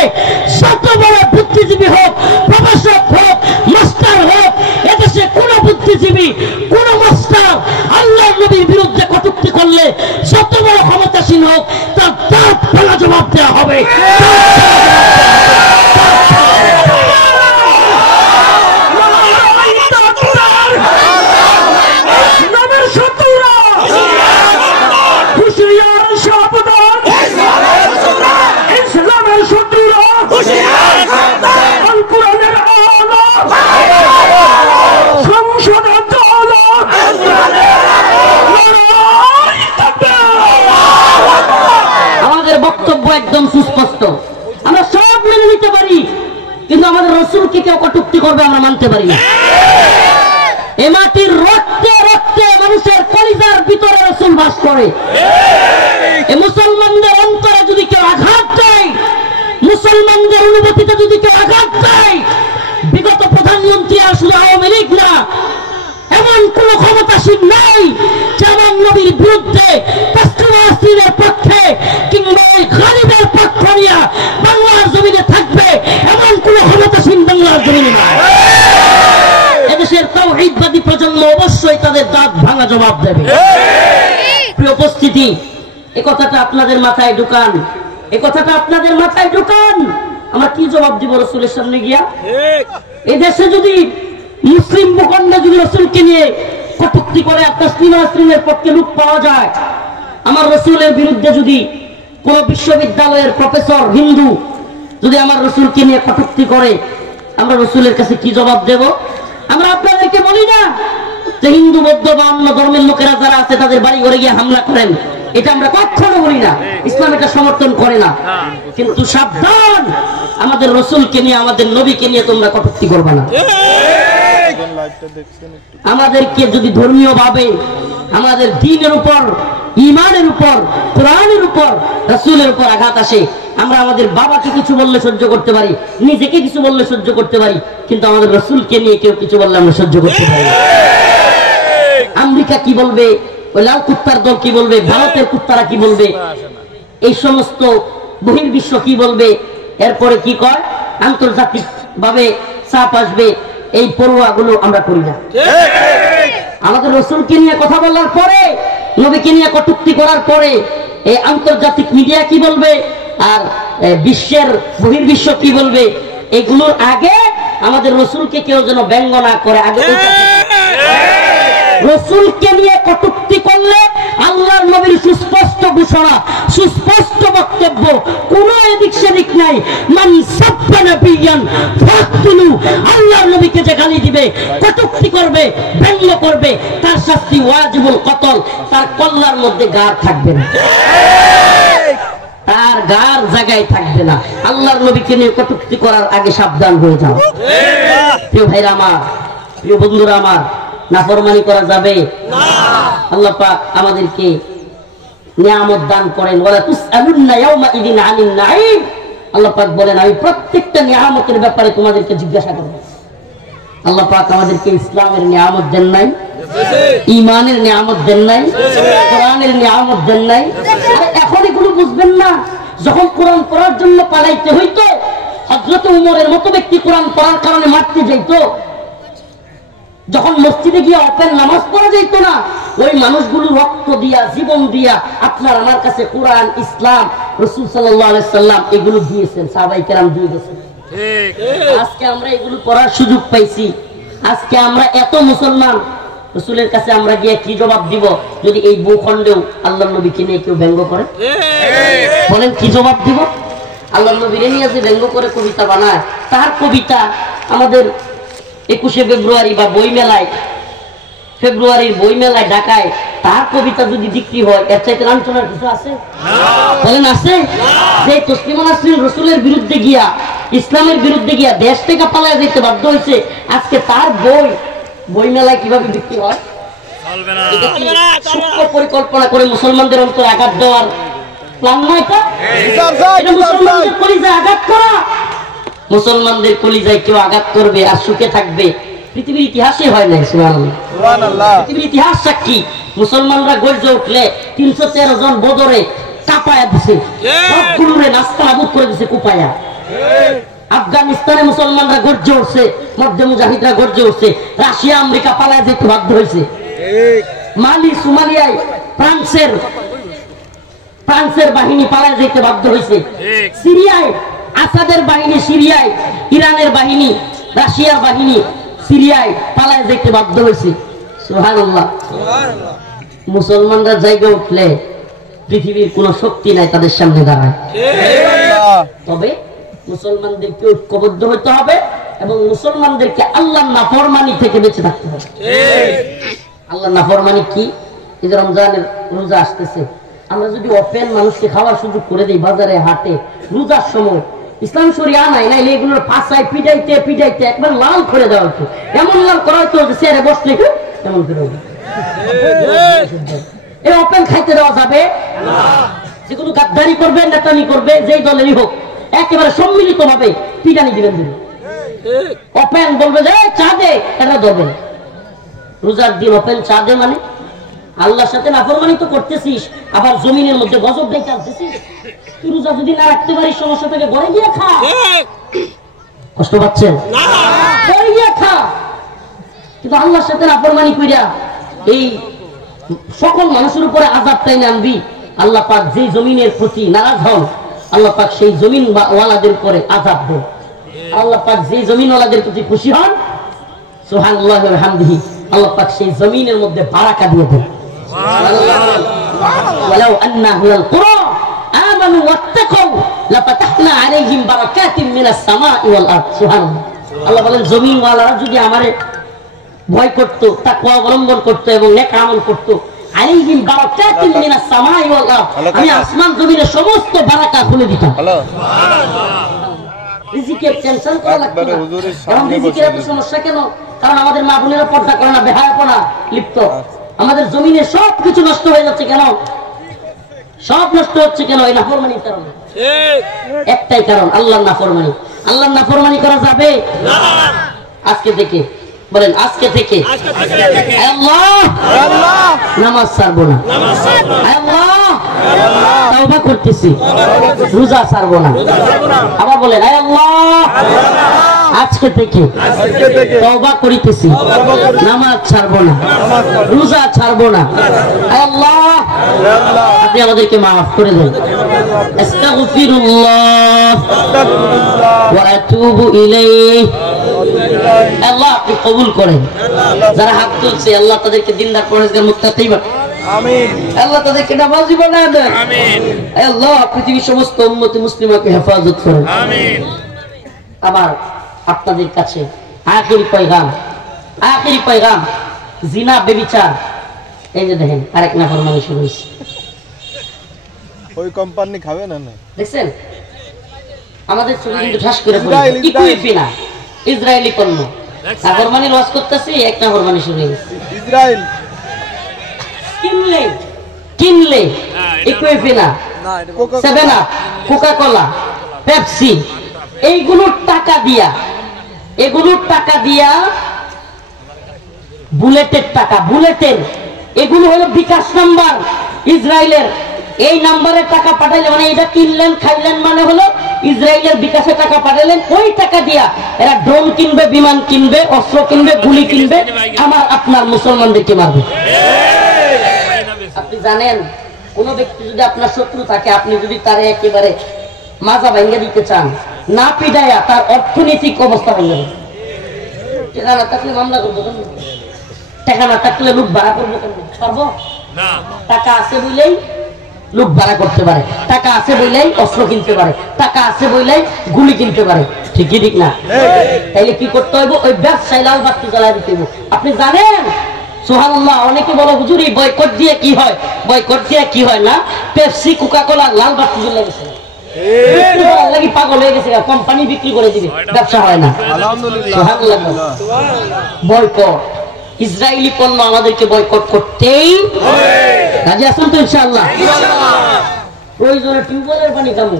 শত বড় বুদ্ধিজীবী হোক, প্রভাষক হোক, মাস্টার হোক, এদেশে কোন বুদ্ধিজীবী কোন মাস্টার আল্লাহর নবীর বিরুদ্ধে কটূক্তি করলে শত বড় ক্ষমতাসীন হোক, তার দাঁত ভাঙা জবাব দেওয়া হবে। আমাদের বক্তব্য একদম সুস্পষ্ট, আমরা সব মেনে নিতে পারি, কিন্তু আমাদের রাসূলকে কেউ কটূক্তি করবে আমরা মানতে পারি না। এ মাটির রক্তে রক্তে মানুষের কলিজার ভিতরে রাসূল বাস করে। এ মুসলমানদের অন্তরে যদি কেউ আঘাত দেয়, মুসলমানদের অনুভূতিতে যদি কেউ আঘাত দেয়, বিগত প্রধানমন্ত্রী আর শুধু আওয়ামী লীগ না, এমন কোন ক্ষমতাসীন নাই যে আমার নবীর বিরুদ্ধে পাশ্চিমের পক্ষে কিংবা গরিবের পক্ষ নিয়ে বাংলার জমিনে থাকবে, এমন কোন ক্ষমতাসীন বাংলার জমিনে নাই। এদেশের তাওহীদবাদী প্রজন্ম অবশ্যই তাদের দাঁত ভাঙা জবাব দেবে। প্রিয় উপস্থিতি, এ কথাটা আপনাদের মাথায় ঢুকান, এ কথাটা আপনাদের মাথায় ঢুকান। আমরা কি জবাব দিব রাসূলের সামনে গিয়া? এদেশে যদি মুসলিম ভূখণ্ডে যদি রাসূলকে নিয়ে কটূক্তি করে তাসলিমের পক্ষে লোক পাওয়া যায়, আমার রাসূলের বিরুদ্ধে যদি কোন বিশ্ববিদ্যালয়ের প্রফেসর হিন্দু যদি আমার রাসূলকে নিয়ে কটূক্তি করে, আমরা রাসূলের কাছে কি জবাব দেব? আমরা আপনাদেরকে বলি না যে হিন্দু বৌদ্ধ বা অন্য ধর্মের লোকেরা যারা আছে তাদের বাড়ি ঘরে গিয়ে হামলা করেন, এটা আমরা কখনো বলি না, ইসলাম এটা সমর্থন করে না। কিন্তু সাবধান, আমাদের রাসূলকে নিয়ে আমাদের নবীকে নিয়ে তোমরা কটূক্তি করবে না। আমাদেরকে যদি ধর্মীয় ভাবে আমাদের দ্বীনের উপর, ঈমানের উপর, কোরআনের উপর, রাসূলের উপর আঘাত আসে, আমরা আমাদের বাবাকে কিছু বললে সহ্য করতে পারি, নিজেকে কিছু বললে সহ্য করতে পারি, কিন্তু আমাদের রাসূলকে নিয়ে কেউ কিছু বললে আমরা সহ্য করতে পারি না। আমেরিকা কি বলবে, ওই লাল কুত্তার দল কি বলবে, ভারতের কুত্তারা কি বলবে, এই সমস্ত বহির্বিশ্ব কি বলবে, এরপরে কি কয় আন্তর্জাতিক ভাবে চাপ আসবে, এই পরোয়াগুলো আমরা করি না। আমাদের রাসূলকে নিয়ে কথা বলার পরে, নবীকে নিয়ে কটূক্তি করার পরে এই আন্তর্জাতিক মিডিয়া কি বলবে আর বিশ্বের বহির্বিশ্ব কি বলবে, এগুলোর আগে আমাদের রাসূলকে কেউ যেন ব্যঙ্গ না করে। আগে রাসূলকে নিয়ে কটূক্তি করলে আল্লাহর নবীর সুস্পষ্ট ঘোষণা, সুস্পষ্ট বক্তব্য, কোন এদিক সেদিক নাই। মান সাব্বা নাবিয়ান ফাকতুলু, আল্লাহর নবীকে যে গালি দিবে, কটূক্তি করবে, ব্যঙ্গ করবে, তার শাস্তি ওয়াজিবুল কতল, তার কল্লার মধ্যে গার থাকবে না, তার গার জায়গায় থাকবে না। আল্লাহর নবীকে নিয়ে কটূক্তি করার আগে সাবধান হয়ে যাও। প্রিয় ভাইরা আমার, প্রিয় বন্ধুরা আমার, নাফরমানি করা যাবে না। আল্লাহ পাক আমাদেরকে নিয়ামত দান করেন, ওয়ালা তুসআলুন্না ইয়াওমা ইদিন আনিন নাঈম। আল্লাহ পাক বলেন, আমি প্রত্যেকটা নিয়ামতের ব্যাপারে তোমাদেরকে জিজ্ঞাসা করব। আল্লাহ পাক আমাদেরকে ইসলামের নিয়ামত দেন নাই, ঈমানের নিয়ামত দেন নাই, কোরআনের নিয়ামত দেন নাই। আর এখন এগুলো বুঝবেন না, যখন কোরআন পড়ার জন্য পালাইতে হইতো, হযরত উমরের মতো ব্যক্তি কোরআন পড়ার কারণে মারতে যাইতো, যখন মসজিদে গিয়ে ওপেন নামাজ পড়া যাইতো না, ওই মানুষগুলো রক্ত দিয়া জীবন দিয়া আপনার আমার কাছে কোরআন, ইসলাম, রাসূল সাল্লাল্লাহু আলাইহি সাল্লাম এগুলো দিয়েছেন, সাহাবায়ে কেরাম দিয়ে গেছেন। আজকে আমরা এগুলো পড়ার সুযোগ পাইছি, আজকে আমরা এত মুসলমান, রাসূলের কাছে আমরা গিয়ে কি জবাব দিব যদি এই ভূখণ্ডেও আল্লাহর নবীকে নিয়ে কেউ ব্যঙ্গ করে? বলেন কি জবাব দিব? আল্লাহর নবীকে নিয়ে যে ব্যঙ্গ করে কবিতা বানায়, তার কবিতা আমাদের 21শে ফেব্রুয়ারি বা বইমেলায়, ফেব্রুয়ারির বইমেলায় ঢাকায় তার কবিতা যদি বিক্রি হয়, এর চাইতে লাঞ্ছনার কিছু আছে? বলেন আছে? যে তসলিমা নাসরিন রাসূলের বিরুদ্ধে গিয়া, ইসলামের বিরুদ্ধে গিয়া দেশ থেকে পালায় যেতে বাধ্য হয়েছে, আজকে তার বইমেলায় কিভাবে বিক্রি হয়? সূক্ষ্ম পরিকল্পনা করে মুসলমানদের অন্তরে আঘাত দেওয়ার প্ল্যান নয় এটা? এটা মুসলমানদের কলিজায় আঘাত করা। মুসলমানদের কলিজায় কেউ আঘাত করবে আর সুখে থাকবে, পৃথিবীর ইতিহাসে হয় নাই। সুবহানাল্লাহ। পৃথিবীর ইতিহাস সাক্ষী, মুসলমানরা গর্জে উঠলে 313 জন বদরে চাপায়া দিছে, সবগুলোরে নাস্তা নাবুদ করে দিছে কুপায়া। আফগানিস্তানে মুসলমানরা গর্জে উঠছে, মধ্যে মুজাহিদরা গর্জে উঠছে, রাশিয়া আমেরিকা পালায় যেতে বাধ্য হয়েছে। মালি সোমালিয়ায় ফ্রান্সের বাহিনী পালায় যেতে বাধ্য হয়েছে। সিরিয়ায় আসাদের বাহিনী, সিরিয়ায় ইরানের বাহিনী, রাশিয়ার বাহিনী সিরিয়ায় পালায় যেতে বাধ্য হয়েছে। সুবহানাল্লাহ। মুসলমানরা জায়গা উঠলে পৃথিবীর কোন শক্তি নাই তাদের সামনে দাঁড়ায়। তবে মুসলমানদেরকে ঐক্যবদ্ধ হতে হবে এবং মুসলমানদেরকে আল্লাহর নাফরমানি থেকে বেঁচে থাকতে হবে। আল্লাহর নাফরমানি কি? এই যে রমজানের রোজা আসতেছে, আমরা যদি ওপেন মানুষকে খাওয়ার সুযোগ করে দিই বাজারে হাটে রোজার সময়, ইসলাম শরিয়া নাই, নাইলে এগুলোর পাশায় পিটাইতে পিটাইতে একবার লাল করে দেওয়া হতো, এমন লাল করা হতো যে চেয়ারে বসলে এমন করে এই ওপেন খাইতে দেওয়া যাবে? যেগুলো গাদ্দারি করবে, নেতানি করবে, যেই দলেরই হোক, একেবারে সম্মিলিত ভাবে পিটানি দিবেন দিন। ওপেন বলবে যে চা দে, এটা ধরবে না। রোজার দিন ওপেন চা দে মানে আল্লাহর সাথে নাফরমানি তো করতেছিস, আবার জমিনের মধ্যে গজব দেখে আসতেছিস। তুই রোজা যদি না রাখতে পারিস, সমস্যা থেকে ঘরে গিয়ে খা। কষ্ট পাচ্ছেন? ঘরে গিয়ে খা। কিন্তু আল্লাহর সাথে নাফরমানি কইরা এই সকল মানুষের উপরে আযাবটাই আনবি। আল্লাহ পাক যে জমিনের প্রতি নারাজ হন, আল্লাহ পাক সেই জমিন ওয়ালাদের উপরে আযাব দেন। আল্লাহ পাক যে জমিনওয়ালাদের প্রতি খুশি হন, সুবহানাল্লাহি ওয়া বিহামদিহি, আল্লাহ পাক সেই জমিনের মধ্যে বারাকা দিয়ে দেন। ওয়ালাউ আন্না আহলাল কুরা আমানু ওয়াত্তাকাউ লাফাতাহনা আলাইহিম বারাকাতিন মিনাস সামাই ওয়াল আরদ। সুবহানাল্লাহ। আল্লাহ বলেন জমিনওয়ালারা যদি আমারে ভয় করত, তাকওয়া অবলম্বন করত এবং নেক আমল করত, আলাইহিম বারাকাতিন মিনাস সামাই ওয়াল আরদ, আমি আসমান জমিনের সমস্ত বারাকা খুলে দিতাম। রিজিকের টেনশন করা লাগতো না। কারণ রিজিকের এত সমস্যা কেন? কারণ আমাদের মা বোনেরা পর্দা করে না, বেহায়াপনা লিপ্ত। আমাদের জমিনে সব কিছু নষ্ট হয়ে যাচ্ছে কেন? সব নষ্ট হচ্ছে কেন? এই নাফরমানির কারণে। একটাই কারণ, আল্লাহর নাফরমানি। আল্লাহর নাফরমানি করা যাবে না। আজকে থেকে বলেন, আজকে থেকে আল্লাহ নামাজ ছাড়বো না, আল্লাহ তাওবা করতেছি, রোজা ছাড়বো না। আবার বলেন, আল্লাহ আজকে থেকে তওবা করিতেছি, নামাজ ছাড়বো না, রোজা ছাড়বো না। আল্লাহ আপনি আমাদেরকে মাফ করে দেন। আস্তাগফিরুল্লাহ ওয়া আতুবু ইলাইহি। আল্লাহ আপনি কবুল করেন। যারা হাত তুলছে আল্লাহ তাদেরকে দিনদার পরহেজগার মুত্তাকি বানান। আমিন। আল্লাহ তাদেরকে নামাজি বানায় দেন। আমিন। আল্লাহ পৃথিবীর সমস্ত উম্মতে মুসলিমাকে হেফাজত করেন। আমিন। আবার আপনাদের কাছে আখিরি পয়গাম, জিনা বেবিচার, এই যে দেখেন আরেক নাফরমানি শুরু হয়েছে। ওই কোম্পানি খাবে না? দেখছেন আমাদের ছবি কিন্তু ঠাস করে পড়ে, ইকুইফিনা ইসরায়েলি পণ্য। নাফরমানির ওয়াজ করতেছি, এক নাফরমানি শুরু হয়েছে। Israel Kinley Aquafina, seven up, Coca Cola, Pepsi, এইগুলোর টাকা দিয়া বুলেটের টাকা, বুলেটের, এগুলো হলো বিকাশ নাম্বার ইসরায়েলের। এই নাম্বারের টাকা পাঠাইলে মানে এটা কিনলেন খাইলেন মানে হলো ইসরায়েলের বিকাশে টাকা পাঠালেন, ওই টাকা দিয়া এরা ড্রোন কিনবে, বিমান কিনবে, অস্ত্র কিনবে, গুলি কিনবে, আমার আপনার মুসলমানদেরকে মারবে। আপনি জানেন কোন ব্যক্তি যদি আপনার শত্রু থাকে, আপনি যদি তার একেবারে মাজা ভেঙে দিতে চান, না পিডায়া তার অর্থনৈতিক অবস্থা ভেঙে দেবে। টাকা না থাকলে মামলা করবো কেন? টাকা না থাকলে লুট ভাড়া করবো কেন? পারবো না। টাকা আছে বলেই লুট ভাড়া করতে পারে, টাকা আছে বলেই অস্ত্র কিনতে পারে, টাকা আছে বলেই গুলি কিনতে পারে, ঠিকই ঠিক না? তাইলে কি করতে হইব? ওই ব্যবসায় লাল বাতি জ্বালাই দিতে হইব। আপনি জানেন সুবহানাল্লাহ, অনেকে বলে হুজুর এই বয়কট দিয়ে কি হয়? বয়কট দিয়ে কি হয় না, পেপসি কোকা-কোলা লাল বাতি জ্বলে গেছে, লাগি পাগল হয়ে গেছে, কোম্পানি বিক্রি করে দিবে, ব্যবসা হয় না। সুবহানাল্লাহ। বয়কট, ইসরায়েলি পণ্য আমাদেরকে বয়কট করতেই রাজি আছেন তো ইনশাআল্লাহ? প্রয়োজনে টিউবওয়েলের পানি খাবো।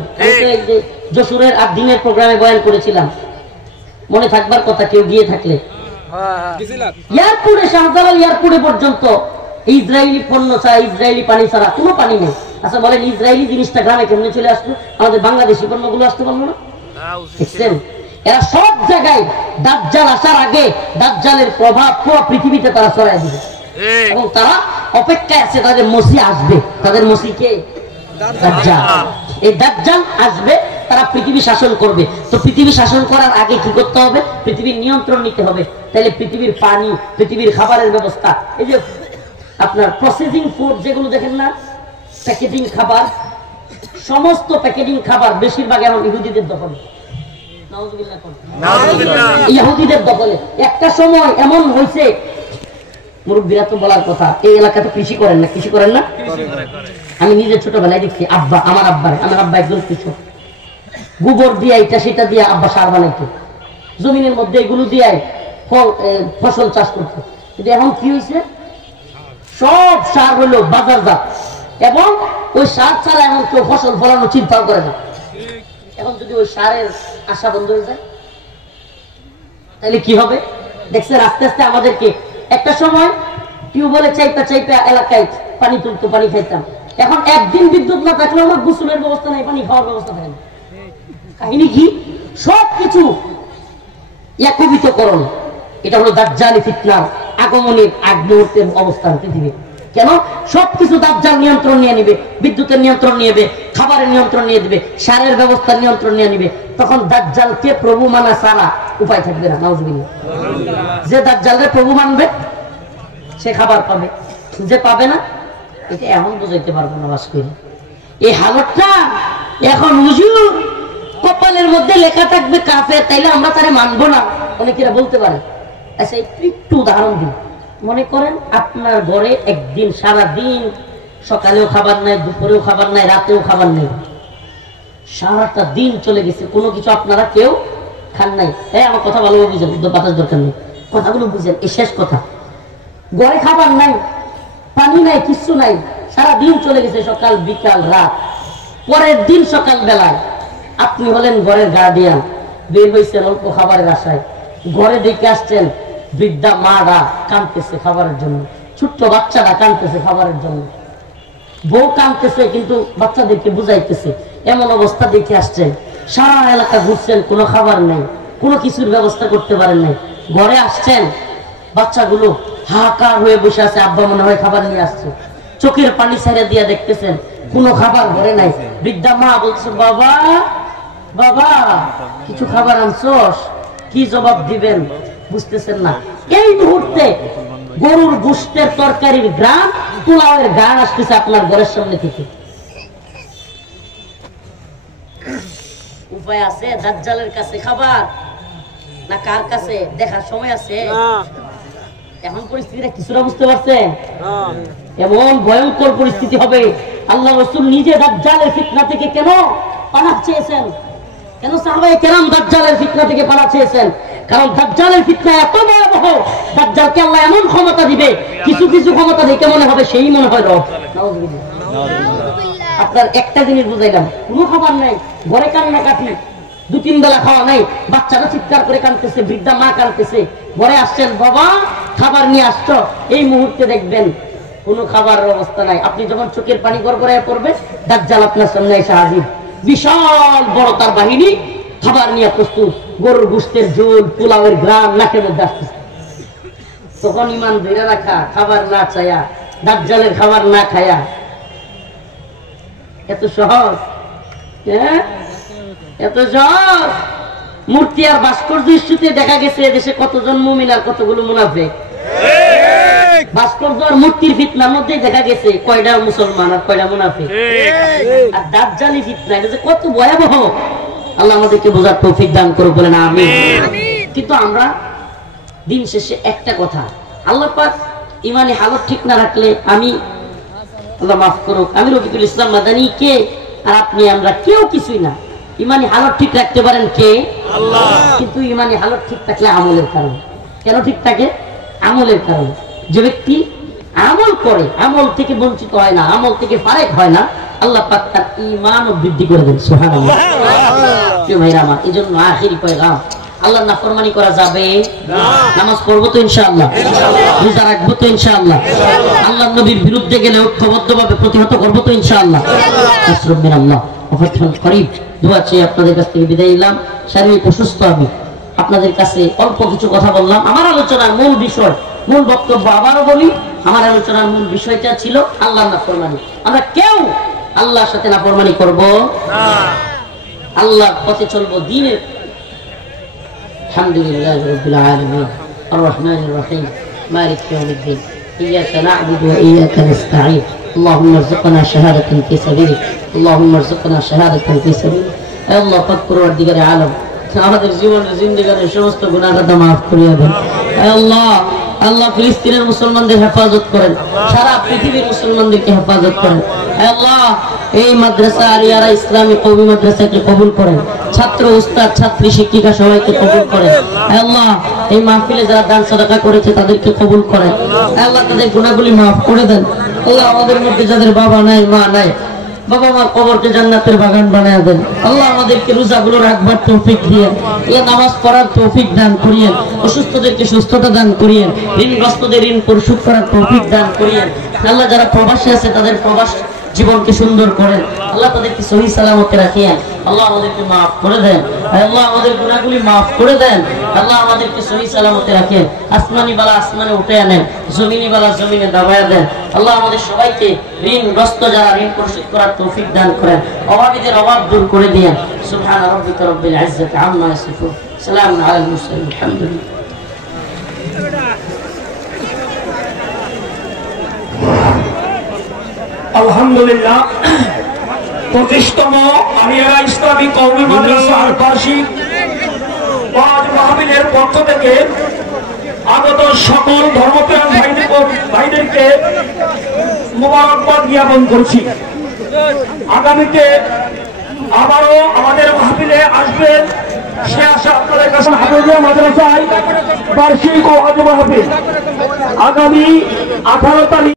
যশোরের 8 দিনের প্রোগ্রামে বয়ান করেছিলাম, মনে থাকবার কথা কেউ গিয়ে থাকলে। এয়ারপোর্টে, শাহজালাল এয়ারপোর্টে পর্যন্ত ইসরায়েলি পণ্য ছাড়া, ইসরায়েলি পানি ছাড়া কোনো পানি নেই। আচ্ছা বলেন, ইসরায়েলি জিনিসটা গ্রামে কেমনে চলে আসলো? আমাদের বাংলাদেশি পণ্যগুলো আসতে পারলো না? দেখছেন, এরা সব জায়গায় দাজ্জাল আসার আগে দাজ্জালের প্রভাব পুরো পৃথিবীতে তারা ছড়ায় দিবে, এবং তারা অপেক্ষায় আছে তাদের মসিহ আসবে। তাদের মসিহ কে? দাজ্জাল। এই দাজ্জাল আসবে, তারা পৃথিবী শাসন করবে। তো পৃথিবী শাসন করার আগে কি করতে হবে? পৃথিবীর নিয়ন্ত্রণ নিতে হবে। তাহলে পৃথিবীর পানি, পৃথিবীর খাবারের ব্যবস্থা, এই যে আপনার প্রসেসিং ফুড যেগুলো দেখেন না, প্যাকেটিং খাবার, সমস্ত প্যাকেটিং খাবার বেশিরভাগ এখন ইহুদিদের দখলে। ইহুদিদের দখলে। একটা সময় এমন হয়েছে, মুরব্বীরা তো বলার কথা, এই এলাকাতে কৃষি করেন না? কৃষি করেন না? আমি নিজে ছোটবেলায় দেখছি, আমার আব্বা একজন কৃষক, গোবর দিয়ে এটা সেটা দিয়ে আব্বা সার বানাইতো, জমিনের মধ্যে এগুলো দিয়ে ফসল চাষ করতো। কিন্তু এখন কি হয়েছে, সব সার হলো বাজারজাত, এবং ওই সার ছাড়া এমন কেউ ফসল ফলানো চিন্তাও করে না। এখন যদি ওই সারের আশা বন্ধ হয়ে যায় তাহলে কি হবে? দেখছেন আস্তে আস্তে আমাদেরকে, একটা সময় টিউবওয়েলে চাইপা চাইপা এলাকায় পানি তুলতো, পানি খাইতাম। এখন একদিন বিদ্যুৎ না থাকলে আমার গোসলের ব্যবস্থা নাই, পানি খাওয়ার ব্যবস্থা থাকে না। কাহিনী কি? সবকিছু একীভূতকরণ। এটা হলো দাজ্জালি ফিতনার আগমনের আগ মুহূর্তের অবস্থান পৃথিবী। কেন? সবকিছু দাজ্জাল নিয়ন্ত্রণ নিয়ে নিবে, বিদ্যুতের নিয়ন্ত্রণ নিয়ে নেবে, খাবারের নিয়ন্ত্রণ নিয়ে দিবে, সারের ব্যবস্থার নিয়ন্ত্রণ নিয়ে নিবে। তখন দাজ্জালকে প্রভু মানা ছাড়া উপায় থাকবে না। নাউজুবিল্লাহ। যে দাজ্জালের প্রভু মানবে সে খাবার পাবে, যে পাবে না, এটা এমন বুঝাইতে পারবো না। বাস করি এই হালতটা এখন হুজুর কপালের মধ্যে লেখা থাকবে কাফের, তাইলে আমরা তারে মানবো না, অনেকেরা বলতে পারে। আচ্ছা একটু উদাহরণ দিন। মনে করেন আপনার ঘরে একদিন সারা দিন, সকালেও খাবার নাই, দুপুরেও খাবার নাই, রাতেও খাবার নেই, সারাটা দিন চলে গেছে, কোনো কিছু আপনারা কেউ খান নাই। আমার কথা ভালো বুঝেন, বাতাস দরকার নেই, কথাগুলো বুঝেন। এই শেষ কথা, ঘরে খাবার নাই, পানি নাই, কিচ্ছু নাই, সারা দিন চলে গেছে, সকাল বিকাল রাত। পরের দিন সকাল বেলায় আপনি হলেন ঘরের গার্ডিয়ান, বের হয়েছেন অল্প খাবারের আশায়, ঘরে দেখে আসছেন বৃদ্ধা মারা কাঁদতেছে খাবারের জন্য, ছোট্ট বাচ্চারা কাঁদতেছে খাবারের জন্য, বউ কাঁদতেছে কিন্তু বাচ্চাদেরকে বুঝাইতেছে, এমন অবস্থা দেখে আসছেন। সারা এলাকা ঘুরছেন, কোনো খাবার নেই, কোনো কিছুর ব্যবস্থা করতে পারেন নাই। ঘরে আসছেন, বাচ্চাগুলো হাহাকার হয়ে বসে আছে, আব্বা মনে হয় খাবার নিয়ে আসছে, চোখের পানি ছেড়ে দিয়ে দেখতেছেন কোনো খাবার ঘরে নাই। বৃদ্ধা মা বলছে, বাবা বাবা কিছু খাবার আনছস? কি জবাব দিবেন বুঝতেছেন না। এই মুহূর্তে গরুর গোশতের তরকারির গ্রাম, পোলাওয়ের গান আসতেছে আপনার ঘরের সামনে থেকে। উপায় আছে দাজ্জালের কাছে খাবার না কার কাছে দেখার সময় আছে? এখন পরিস্থিতিটা কিছুটা বুঝতে পারছেন? এমন ভয়ঙ্কর পরিস্থিতি হবে। আল্লাহ রাসূল নিজে দাজ্জালের ফিতনা থেকে কেন পানাহ চেয়েছেন? কেন সাহাবায়ে কেরাম দাজ্জালের ফিতনা থেকে পানাহ চেয়েছেন? কারণ দাজ্জালের ফিতনা এত ভয়াবহ, দাজ্জালকে আল্লাহ এমন ক্ষমতা দিবে, কিছু কিছু ক্ষমতা দেখে মনে হবে সেই মনে হয় রব। নাউজুবিল্লাহ। আপনার একটা জিনিস বুঝাইলাম, কোনো খাবার নাই, ঘরে কান্না কাটি, 2-3 বেলা খাওয়া নাই, বাচ্চারা চিৎকার করে কাঁদতেছে, বৃদ্ধা মা কাঁদতেছে, ঘরে আসছেন, বাবা খাবার নিয়ে আসছো, এই মুহূর্তে দেখবেন কোনো খাবারের অবস্থা নাই। আপনি যখন চোখের পানি গড়গড়ায় পড়বে, দাজ্জাল আপনার সামনে এসে হাজির, বিশাল বড় তার বাহিনী, খাবার নিয়ে প্রস্তুত, গরুর গোশতের ঝোল, পোলাওয়ের গ্রাম নাকের মধ্যে আসতেছে। তখন ইমান ধরে রাখা, খাবার না চায়া, দাজ্জালের খাবার না খায়া, এত সহজ? হ্যাঁ, এত সহজ? মূর্তি আর ভাস্কর্য ইস্যুতে দেখা গেছে দেশে কতজন মুমিন আর কতগুলো মুনাফিক। ভাস্কর্য আর মূর্তির ফিতনার মধ্যে দেখা গেছে কয়টা মুসলমান আর কয়টা মুনাফিক। আর দাজ্জালি ফিতনা, এটা যে কত ভয়াবহ, আল্লাহ আমাদেরকে বোঝার তৌফিক দান করুক, বলেন আমিন। কিন্তু আমরা দিন শেষে একটা কথা, আল্লাহ পাক ইমানি হালত ঠিক না রাখলে, আমি আল্লাহ মাফ করুক, আমি রফিকুল ইসলাম মাদানী কে আর আপনি আমরা কেউ কিছুই না। ইমানি হালত ঠিক রাখতে পারেন কে? আল্লাহ। কিন্তু ইমানি হালত ঠিক থাকলে আমলের কারণে। কেন ঠিক থাকে? আমলের কারণে। যে ব্যক্তি আমল করে, আমল থেকে বঞ্চিত হয় না, আমল থেকে ফারেক হয় না, আল্লাহ পাক তার ঈমানও বৃদ্ধি করে দেন। সুবহানাল্লাহ। প্রিয় ভাইরা আমার, এজন্য আখিরি পয়গাম, আল্লাহর নাফরমানি করা যাবে না। নামাজ পড়বো তো ইনশাআল্লাহ, রোজা রাখবো তো ইনশাআল্লাহ, আল্লাহর নবীর বিরুদ্ধে গেলে ঐক্যবদ্ধভাবে প্রতিহত করবো তো ইনশাআল্লাহ। নাসরুম মিনাল্লাহ ওয়া ফাতহুন করিব। দোয়া চেয়ে আপনাদের কাছ থেকে বিদায় নিলাম। শারীরিক অসুস্থ আমি, আপনাদের কাছে অল্প কিছু কথা বললাম। আমার আলোচনার মূল বিষয়, মূল বক্তব্য আবারও বলি, আমার আলোচনার মূল বিষয়টা ছিল আল্লাহর নাফরমানি। আমরা কেউ আল্লাহর সাথে নাফরমানি করব না, আল্লাহর পথে চলবো, দ্বীনের। আলহামদুলিল্লাহি রাব্বিল আলামিন, আর রহমানির রহিম, মালিক ইয়াউমিদ্দিন, ইয়্যাকা না'বুদু ওয়া ইয়্যাকা নাস্তাঈন, اللهم ارزقنا شهادة في سبيلك، اللهم ارزقنا شهادة في سبيلك। اے اللہ پاک پروردگار عالم، আমাদের জীবনের জিন্দেগানের সমস্ত গুনাহ খাতা maaf করিয়া দেন। হে আল্লাহ, আল্লাহ ফিলিস্তিনের মুসলমানদের হেফাজত করেন, সারা পৃথিবীর মুসলমানদেরকে হেফাজত করেন। হে আল্লাহ, এই মাদ্রাসা আরিয়ারা ইসলামী কওমি মাদ্রাসাকে কবুল করেন, ছাত্র উস্তাদ ছাত্রী শিক্ষিকা সবাইকে কবুল করেন। হে আল্লাহ, এই মাহফিলে যারা দান সাদাকা করেছে তাদেরকে কবুল করেন। হে আল্লাহ, তাদের গুনাহগুলি maaf করে দেন। আল্লাহ, আমাদের মধ্যে যাদের বাবা নাই মা নাই, বাবা মার কবরকে জান্নাতের বাগান বানায় দেন। আল্লাহ, আমাদেরকে রোজাগুলো রাখবার তৌফিক দিয়েন। আল্লাহ, নামাজ পড়ার তৌফিক দান করিয়েন, অসুস্থদেরকে সুস্থতা দান করিয়েন, ঋণগ্রস্তদের ঋণ পরিশোধ করার তৌফিক দান করিয়েন। আল্লাহ, যারা প্রবাসী আছে তাদের প্রবাস জীবনকে সুন্দর করেন। আল্লাহ, তাদেরকে সহি সালামতে রাখিয়েন। আল্লাহ, আমাদেরকে মাফ করে দেন। আল্লাহ, আমাদের গুনাহগুলি মাফ করে দেন। আল্লাহ, আমাদেরকে সহি সালামতে রাখেন। আসমানি বালা আসমানে উঠে আনেন, জমিনি বালা জমিনে দাবায়া দেন। আল্লাহ, আমাদের সবাইকে ঋণগ্রস্ত যারা ঋণ পরিশোধ করার তৌফিক দান করেন, অভাবীদের অভাব দূর করে দিয়েন। সুবহান রাব্বিকা রাব্বিল ইজ্জাতি আম্মা ইয়াসিফুন, সালামুন আলাল মুরসালিন, আলহামদুলিল্লাহ। আলহামদুলিল্লাহ। 25তম আমিরা ইসলামী কওমি মাদ্রাসার বার্ষিক ওয়াজ মাহফিলের পক্ষ থেকে আগত সকল ধর্মপ্রাণ ভাইদেরকে মোবারকবাদ জ্ঞাপন করছি। আগামীতে আবারও আমাদের মাহফিলে আসবেন, সে আশা আপনাদের কাছে। হাফেজিয়া মাদ্রাসায় বার্ষিক ওয়াজ মাহফিল আগামী 18 তারিখ